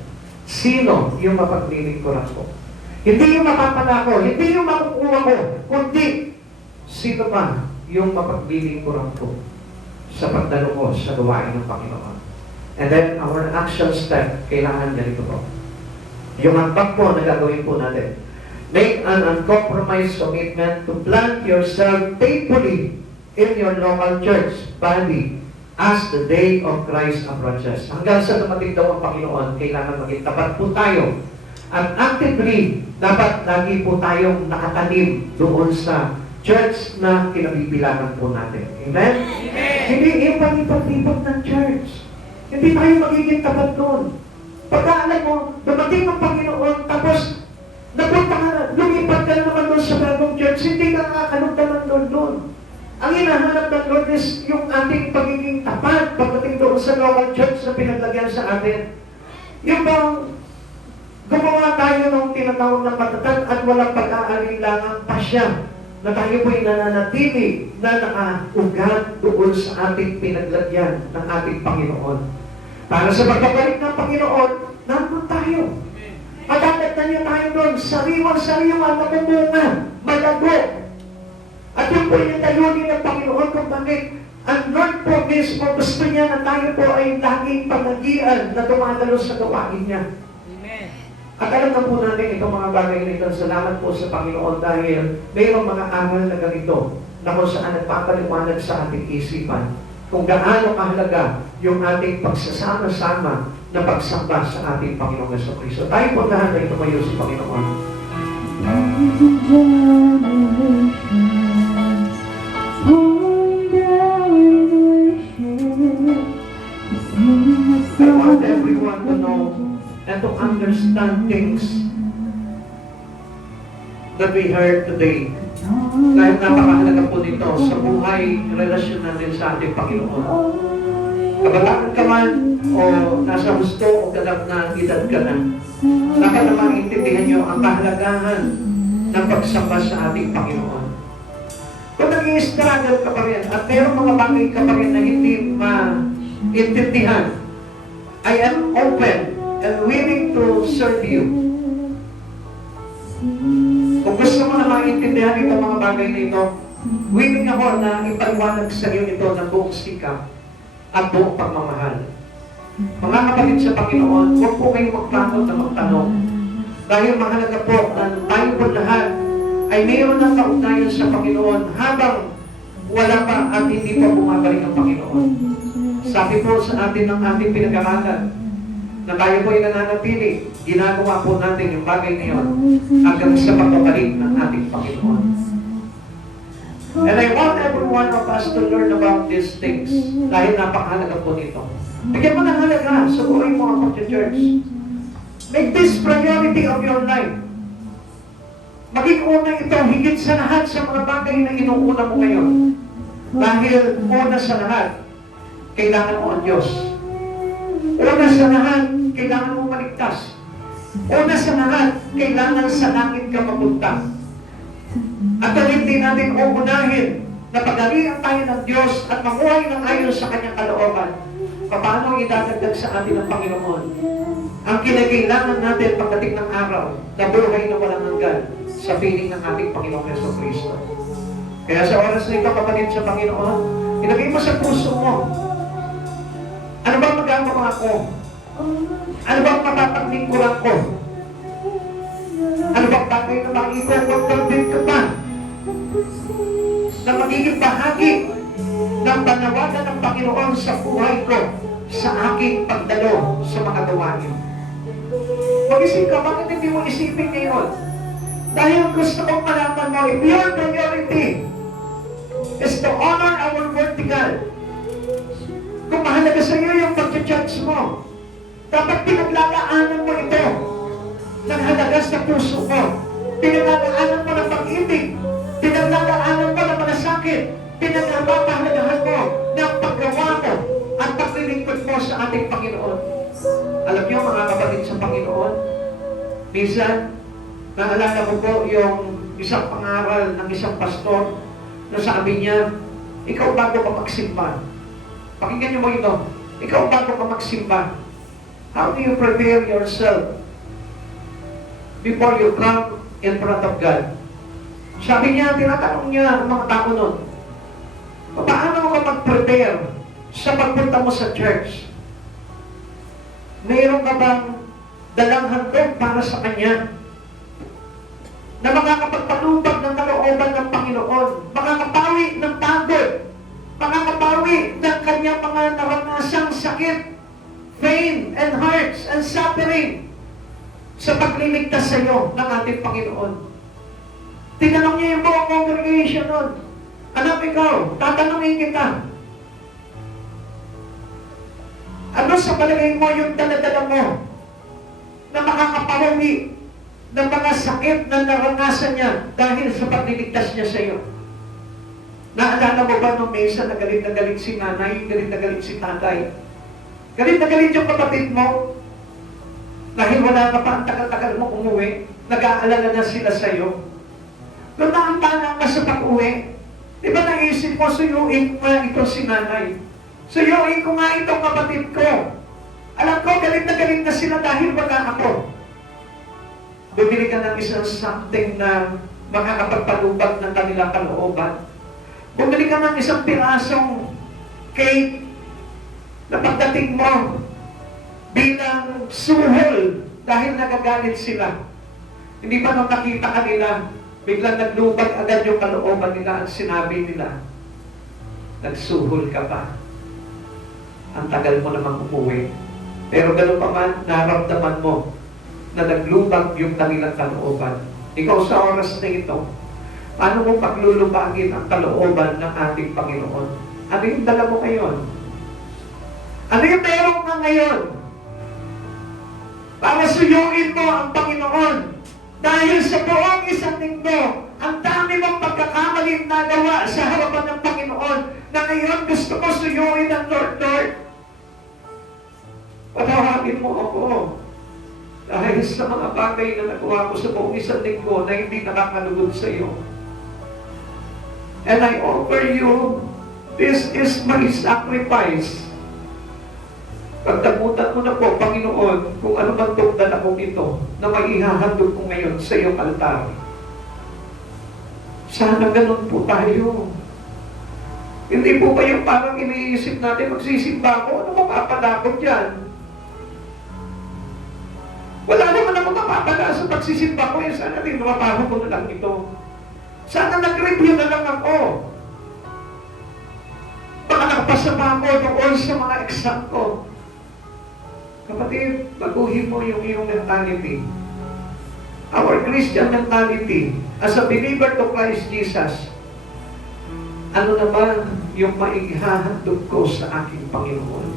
Sino yung mapaglilingkuran ko? Hindi yung mapapala ko, hindi yung makukuha ko, kundi sino ba yung mapaglilingkuran ko sa pagdalo ko sa gawain ng Panginoon? And then, our action step, kailangan ganito po. Yung ambag po na gagawin po natin. Make an uncompromised commitment to plant yourself faithfully in your local church body as the day of Christ approaches. Hanggang sa dumating daw ang Panginoon, kailangan maging tapat po tayo. At actively, dapat lagi po tayong nakatanim doon sa church na kinabibilangan po natin. Amen? Amen. Hindi ipag-ipag-ipag ng church. Hindi tayo magiging tapat doon. Pagkaalam mo, dumating ang Panginoon, tapos napunta ka na, lumipad ka na naman doon sa bagong church, hindi ka nakakalog naman doon. Ang hinahanap ng Lord is yung ating pagiging tapat pagdating doon sa local church na pinaglagyan sa atin. Yung bang gumawa tayo ng tinatawag na patatag at walang pag-aalinlangang pasya na tayo po'y nananatili na nakaugat doon sa ating pinaglagyan ng ating Panginoon. Para sa pagbabalik ng Panginoon, nandun tayo. Pagkakatan niyo tayo doon, sariwang-sariwa na kumunga, malago. At yun po yung dayunin ng Panginoon kung bakit ang Lord po mismo gusto niya na tayo po ay laging panagian na dumadalo sa gawain niya. Amen. At alam na po natin itong mga bagay na ito. Salamat po sa Panginoon dahil mayroong mga aral na ganito na kung saan nagpapaliwanag sa ating isipan kung gaano kahalaga yung ating pagsasama-sama na pagsamba sa ating Panginoong Jesucristo. Tayo po lahat ay tumayo sa Panginoon. I want everyone to know and to understand things that we heard today. Dahil napakahalaga po nito sa buhay, relasyon natin sa ating Panginoon. Kabataan ka man o nasa gusto o ganap na edad ka na, dapat na maintindihan nyo ang kahalagahan ng pagsamba sa ating Panginoon. Kung nag-i-struggle ka pa rin at mayroong mga bagay ka pa rin na hindi maintindihan, I am open and willing to serve you. Kung gusto mo na maintindihan itong mga bagay na ito, willing ako na ipaliwanag sa iyo ito ng buong sikap at buong pagmamahal. Mga kapatid sa Panginoon, huwag po kayong magtakot na magtanong. Dahil mahalaga po na tayo po lahat ay mayroon ng kaugnayan sa Panginoon habang wala pa at hindi pa bumabalik ang Panginoon. Sabi po sa atin ng ating pinag-aralan na tayo po ay nananatili, ginagawa po natin yung bagay na yun hanggang sa pagbabalik ng ating Panginoon. And I want every one of us to learn about these things dahil napakahalaga po nito. Bigyan mo ng halaga sa buhay mo ang pag-church. Make this priority of your life. Maging una ito higit sa lahat sa mga bagay na inuuna mo ngayon. Dahil una sa lahat, kailangan mo ang Diyos. Una sa lahat, kailangan mo maligtas. Una sa lahat, kailangan sa langit ka mapunta. At kung hindi natin uunahin na pagalian tayo ng Diyos at mamuhay ng ayon sa Kanyang kalooban, paano idadagdag sa atin ng Panginoon? Ang kinakailangan natin pagdating ng araw na buhay na walang hanggan sa piling ng ating Panginoong Jesucristo. Kaya sa oras na ito, kapatid sa Panginoon, ilagay mo sa puso mo, ano bang magagawa ko? Ano bang mapapaglingkuran ko? Ano bang bagay na makikopagpapit ka pa? Na magiging bahagi ng panawagan ng Panginoon sa buhay ko, sa aking pagdalo sa mga gawa niyo. Mag-isip ka, bakit hindi mo isipin ngayon? Dahil gusto kong malaman mo, if your priority is to honor our vertical, kung mahalaga sa iyo yung pag-judge mo, dapat pinaglalaanan mo ito ng halaga sa puso mo. Pinaglalaanan mo ng pag-ibig, pinaglalaanan mo ng malasakit, pinagpapahalagahan mo ng paggawa mo at paglilingkod mo sa ating Panginoon. Alam niyo mga kapatid sa Panginoon, minsan, naalala ko po yung isang pangaral ng isang pastor na sabi niya, ikaw bago ka magsimba. Pakinggan niyo mo ito. Ikaw bago ka magsimba. How do you prepare yourself before you come in front of God? Sabi niya, tinatanong niya ang mga tao nun, paano ka mag-prepare sa pagpunta mo sa church? Mayroon ka bang dalang handog para sa Kanya? Na makakapagpalubag ng kalooban ng Panginoon, makakapawi ng pagod, makakapawi ng Kanyang mga naranasang sakit, pain and hurts and suffering sa pagliligtas sa iyo ng ating Panginoon. Tinanong niya yung buong congregation nun, anak ikaw, tatanungin kita, ano sa palagay mo yung daladala mo na makakapawi ng mga sakit na naranasan niya dahil sa pagliligtas niya sa iyo? Naalala mo ba nung mesa na galit si nanay, galit na galit si tatay? Galit na galit yung kapatid mo dahil wala ka pa, ang tagal-tagal mo umuwi, nag-aalala na sila sa iyo. Kung naantala ka sa pag-uwi, di ba naisip mo, suyuin mo ito si nanay? Suyuin ko nga itong kapatid ko. Alam ko, galit na sila dahil wala ako. Bumili ka ng isang something na makakapagpalubag ng kanilang kalooban. Bumili ka ng isang pirasong cake na pagdating mo bilang suhol dahil nagagalit sila. Hindi pa nung nakita ka nila, biglang naglubag agad yung kalooban nila at sinabi nila, nagsuhol ka pa. Ang tagal mo namang umuwi. Pero gano'n pa man, naramdaman mo na naglubag yung kanilang kalooban. Ikaw sa oras na ito, paano mo paglulubagin ang kalooban ng ating Panginoon? Ano yung dala mo ngayon? Ano yung meron ka ngayon? Para suyuin mo ang Panginoon. Dahil sa buong isang linggo, ang dami mong pagkakamaling nagawa sa harapan ng Panginoon na ngayon gusto mo suyuin ang Lord. Patawagin mo ako dahil sa mga bagay na nagawa ko sa buong isang linggo na hindi nakakalugod sa iyo. And I offer you, this is my sacrifice. Pagdamutan mo na po, Panginoon, kung ano man itong dala kong ito na maihahandog ko ngayon sa iyong altar. Sana ganun po tayo. Hindi po ba yung parang iniisip natin, magsisimba ako, ano mapapala ko dyan? Wala naman ako mapapala sa pagsisimba ko, eh, sana din mapapaho ko na lang ito. Sana nag-review na lang ako. Baka nakapasa pa ako doon sa mga exam ko. Kapatid, baguhin mo yung iyong mentality. Our Christian mentality, as a believer to Christ Jesus, ano naman yung maihahandog ko sa aking Panginoon?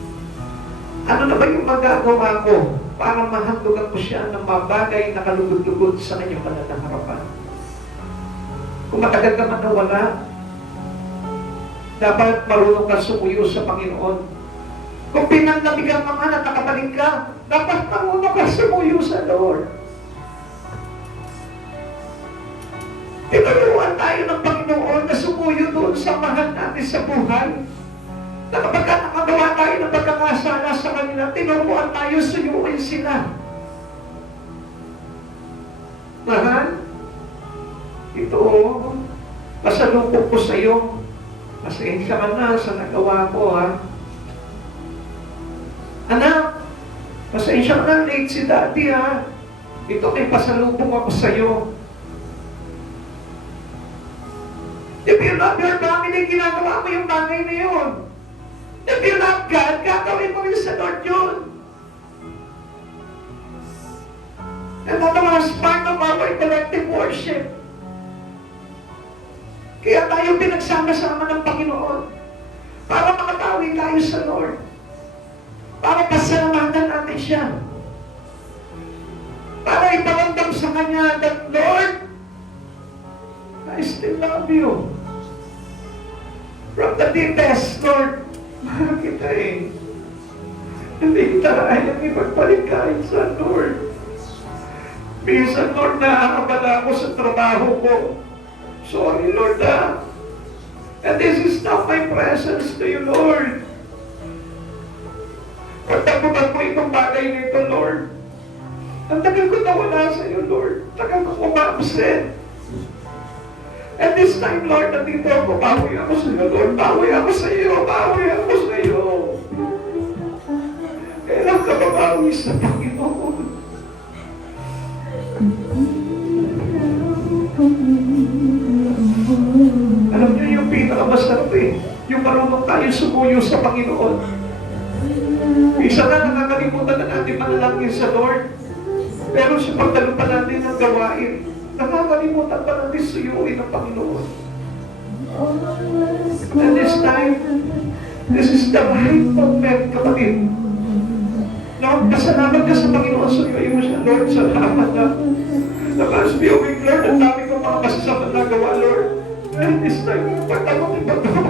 Ano na ba yung magagawa ko para mahandogan ko siya ng mabagay na kalugod-lugod sa kanyang banal na harapan? Kung matagal ka man nawala, dapat marunong ka sumuyo sa Panginoon. Kung pinanlamigan ka man at nakabalik ka, dapat marunong ka sumuyo sa Lord. Tinuruan tayo ng Panginoon na sumuyo doon sa mahal natin sa buhay. Na kapag nakagawa tayo ng pagkakasala sa kanila, tinuruan tayo suyuin sila. Mahal, ito, pasalubong ko sa iyo. Pasensya ka na sa nagawa ko, ha? Anak, pasensya ka na, late si daddy, ha? Ito ay pasalubong ako sa iyo. If you love your family, ginagawa mo yung bagay na yun. If you love God, gagawin mo rin sa Lord yun. And that was part of our collective worship. Kaya tayo pinagsama-sama ng Panginoon para makatawi tayo sa Lord. Para pasalamatan natin siya. Para iparamdam sa Kanya that, Lord, I still love you. From the deepest, Lord, mahal kita eh. Hindi kita ayaw ipagpaligkain sa Lord. Minsan, Lord, nakakabala ako sa trabaho ko. Sorry, Lord, ah. And this is not my presence to you, Lord. Pagtagutan mo itong bagay nito, Lord. Ang tagal ko nawala sa iyo, Lord. Tagal ko kumabsent. And this time, Lord, nandito ako. Bawi ako sa iyo, Lord. Bawi ako sa iyo. Bawi ako sa iyo. Kailan ka babawi sa Panginoon? Alam niyo yung pinakamasarap eh. Yung marunong tayo sumuyo sa Panginoon. Isa na nakakalimutan na natin manalangin sa Lord. Pero sa pagdalo pa natin ng gawain, nakakalimutan pa natin suyuin ng Panginoon. And this time, this is the right moment, kapatid. Lord, kasalamat ka sa Panginoon, suyuin mo siya, Lord, salamat na. Nakas be a week, Lord, ang dami kong mga masasamang nagawa, Lord. And this time, pagtakutin mo ito.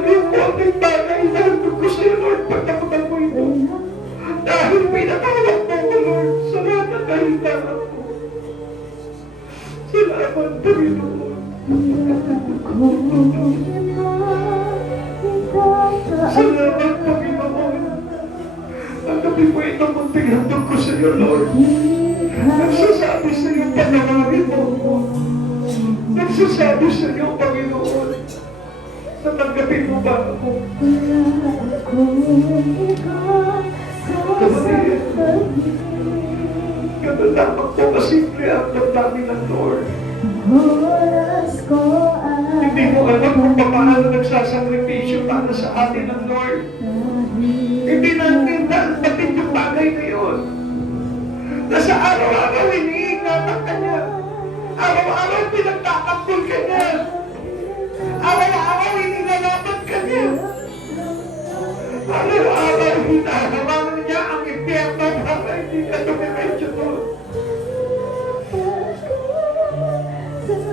Yung konting bagay na nandun ko sa'yo, Lord, pagtakutan mo ito. Dahil pinatawag mo ko, Lord, sa lahat ng kahindahan ko. Salamat, Panginoon. Salamat, Panginoon. Tanggapin mo itong munting handog ko sa iyo, Lord. Nagsasabi sa iyo, panawarin mo ako. Nagsasabi sa iyo, Panginoon, na tanggapin mo ba ako? Kapatid, ganun lamang po kasimple ang damdamin ng Lord. Hindi mo alam kung paano nagsasakripisyo para sa atin ng Lord. Hindi natin natin yung bagay na yun. Na sa araw-araw iniingatan ka niya. Araw-araw pinagtatakbol ka niya. Araw-araw inilalaban ka niya. Araw-araw hinahawakan niya ang impyerno para hindi ka dumimedyo doon.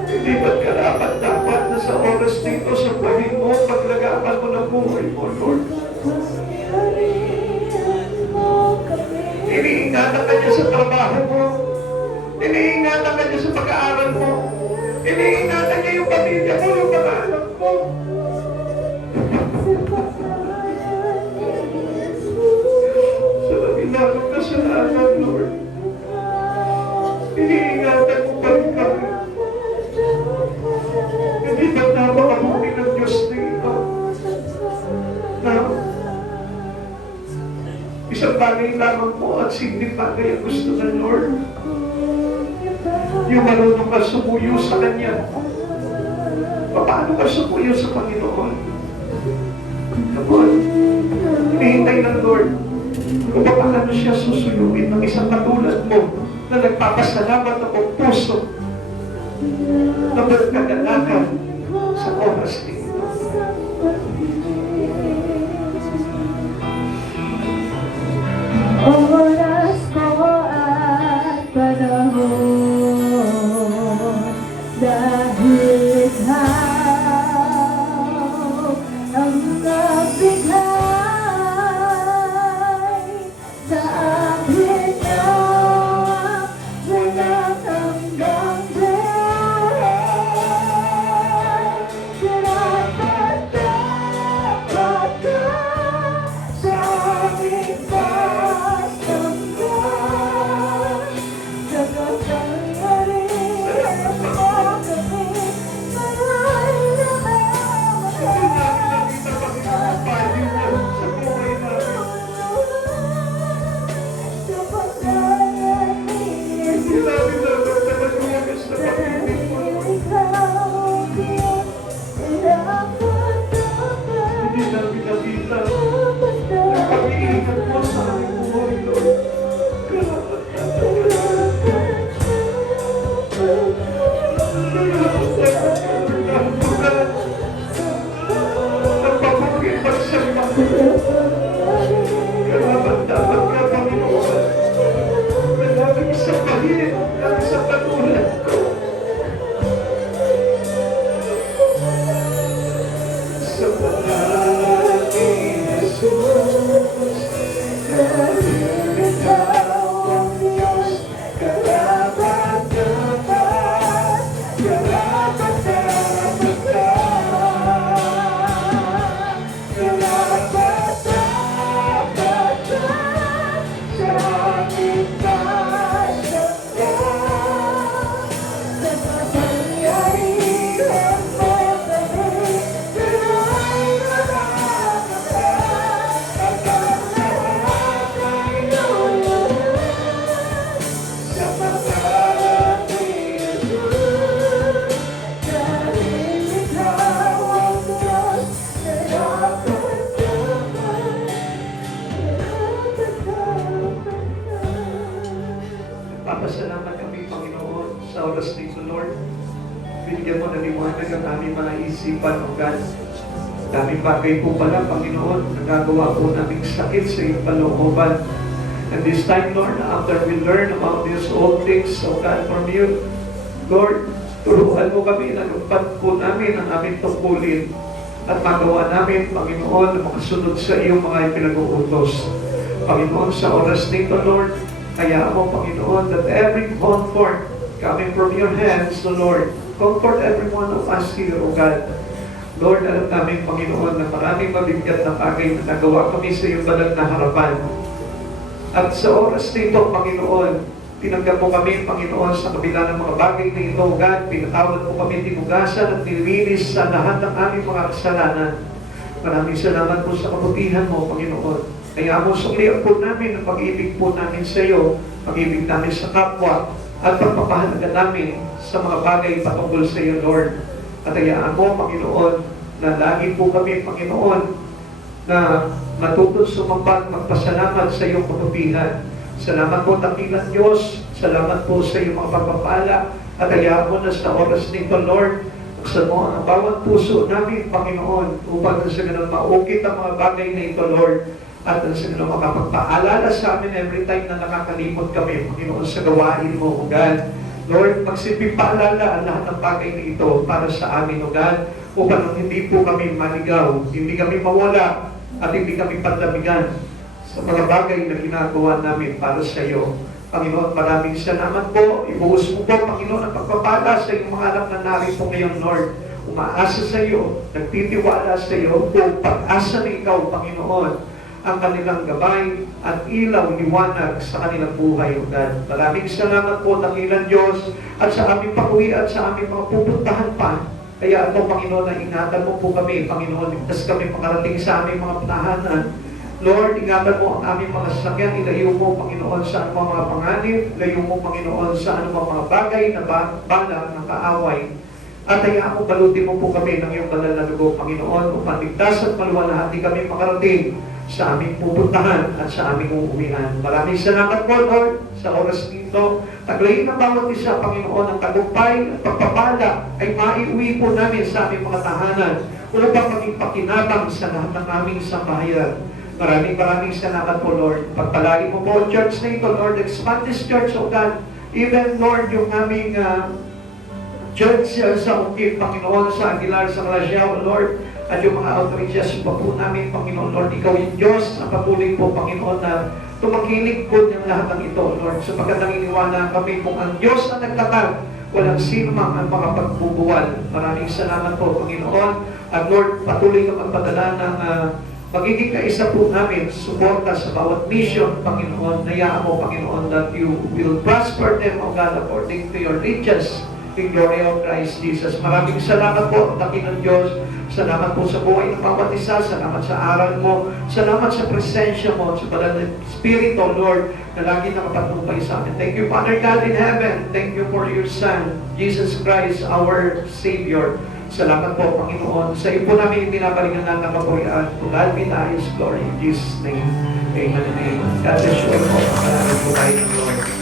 Hindi ba't karapat-dapat na sa oras dito sa buhay mo, paglagapan mo ng buhay mo, Lord? Iniingatan ka niya sa trabaho mo. Iniingatan ka niya sa pag-aaral mo. Iniingatan niya yung pamilya mo, yung mga anak mo. Sa labi-labang kasalanan, Lord. Iniingatan mo pa rin kami. Hindi ba napakabuti ng Diyos dito? Na isang bagay lamang po at simpleng bagay ang gusto ng Lord. Yung marunong ka sumuyo sa Kanya. Paano ka sumuyo sa Panginoon? Come on. Hinihintay ng Lord kung paano siya susuyuin ng isang katulad mo na nagpapasalamat ng puso na magkaganakan sa oras dito. Oras ko at panahon dahil ikaw ang nagbigay sa akin ng walang hanggang buhay. Karapat-dapat Papasalamat kami, Panginoon, sa oras nito, Lord. Bigyan mo na liwanag ang aming mga isipan, O God. Daming bagay po pala, Panginoon, nagagawa po naming sakit sa iyong kalooban. And this time, Lord, after we learn about these old things, O God, from you, Lord, turuan mo kami na lupad po namin ang aming tungkulin at magawa namin, Panginoon, na makasunod sa iyong mga pinag-uutos. Panginoon, sa oras nito, Lord, kaya mo, Panginoon, that every comfort coming from your hands, the Lord, comfort every one of us here, O God. Lord, alam namin, Panginoon, na maraming mabigat na bagay na nagawa kami sa iyong banal na harapan. At sa oras nito, Panginoon, tinanggap mo kami, Panginoon, sa kabila ng mga bagay na ito, O God. Pinatawad mo kami, tinugasan at nilinis sa lahat ng aming mga kasalanan. Maraming salamat po sa kabutihan mo, Panginoon. Kaya mo suklian po namin ang pag-ibig po namin sa iyo, pag-ibig namin sa kapwa, at pagpapahalaga namin sa mga bagay patungkol sa iyo, Lord. At hayaan mo, Panginoon, na lagi po kami, Panginoon, na matutong sumambag, magpasalamat sa iyong kabutihan. Salamat po, dakilang Diyos. Salamat po sa iyong mga pagpapala. At hayaan mo na sa oras nito, Lord, buksan mo ang bawat puso namin, Panginoon, upang sa ganun maukit ang mga bagay na ito, Lord. At sa ganun makapagpaalala sa amin every time na nakakalimot kami, Panginoon, sa gawain mo, O God. Lord, magsilbing paalala ang lahat ng bagay na ito para sa amin, O God, upang hindi po kami maligaw, hindi kami mawala, at hindi kami pandamigan sa mga bagay na ginagawa namin para sa iyo. Panginoon, maraming salamat po. Ibuhos mo po, Panginoon, ang pagpapala sa iyong mga anak na narito ngayon, Lord. Umaasa sa iyo, nagtitiwala sa iyo, kung pag-asa na ikaw, Panginoon, ang kanilang gabay at ilaw, liwanag sa kanilang buhay, O God. Maraming salamat po, dakilang Diyos, at sa aming pag-uwi at sa aming mga pupuntahan pa. Kaya ito, Panginoon, na ingatan mo po kami, Panginoon, ligtas kami makarating sa aming mga tahanan. Lord, ingatan mo ang aming mga sasakyan, ilayo mo, Panginoon, sa anumang mga panganib, ilayo mo, Panginoon, sa anumang mga bagay na balak ng kaaway. At hayaan mo, balutin mo po kami ng iyong banal na dugo, Panginoon, upang ligtas at maluwalhati kami makarating sa aming pupuntahan at sa aming uuwian. Maraming salamat po, Lord, sa oras nito. Taglayin ng bawat isa, Panginoon, ang tagumpay at pagpapala ay maiuwi po namin sa aming mga tahanan upang maging pakinabang sa lahat ng aming sambahayan. Maraming salamat po, Lord. Pagpalagi mo po, church na ito, Lord. Expand this church, O God. Even, Lord, yung aming church sa Ungkit, Panginoon, sa Aguilar, sa Glaciao, Lord, at yung mga outreaches pa po namin, Panginoon, Lord, ikaw yung Diyos, ang patuloy po, Panginoon, na tumakilig po ng lahat ng ito, Lord, sapagkat naniniwala kami kung ang Diyos na nagtatag, walang sino mang ang makapagbubuwal. Maraming salamat po, Panginoon, at Lord, patuloy ka magpadala ng magiging kaisa po namin, suporta sa bawat mission, Panginoon. Nayaan mo, Panginoon, that you will prosper them, O God, according to your riches in glory of Christ Jesus. Maraming salamat po, dakilang Diyos. Salamat po sa buhay ng bawat isa. Salamat sa aral mo. Salamat sa presensya mo, sa banal na Espiritu, Lord, na lagi nakapatnubay sa amin. Thank you, Father God in heaven. Thank you for your Son, Jesus Christ, our Savior. Salamat po, Panginoon. Sa iyo po namin pinabalikan ng kapurian. To God be the highest glory in Jesus' name. Amen and amen. God bless you all po. Maraming po tayo ng Lord.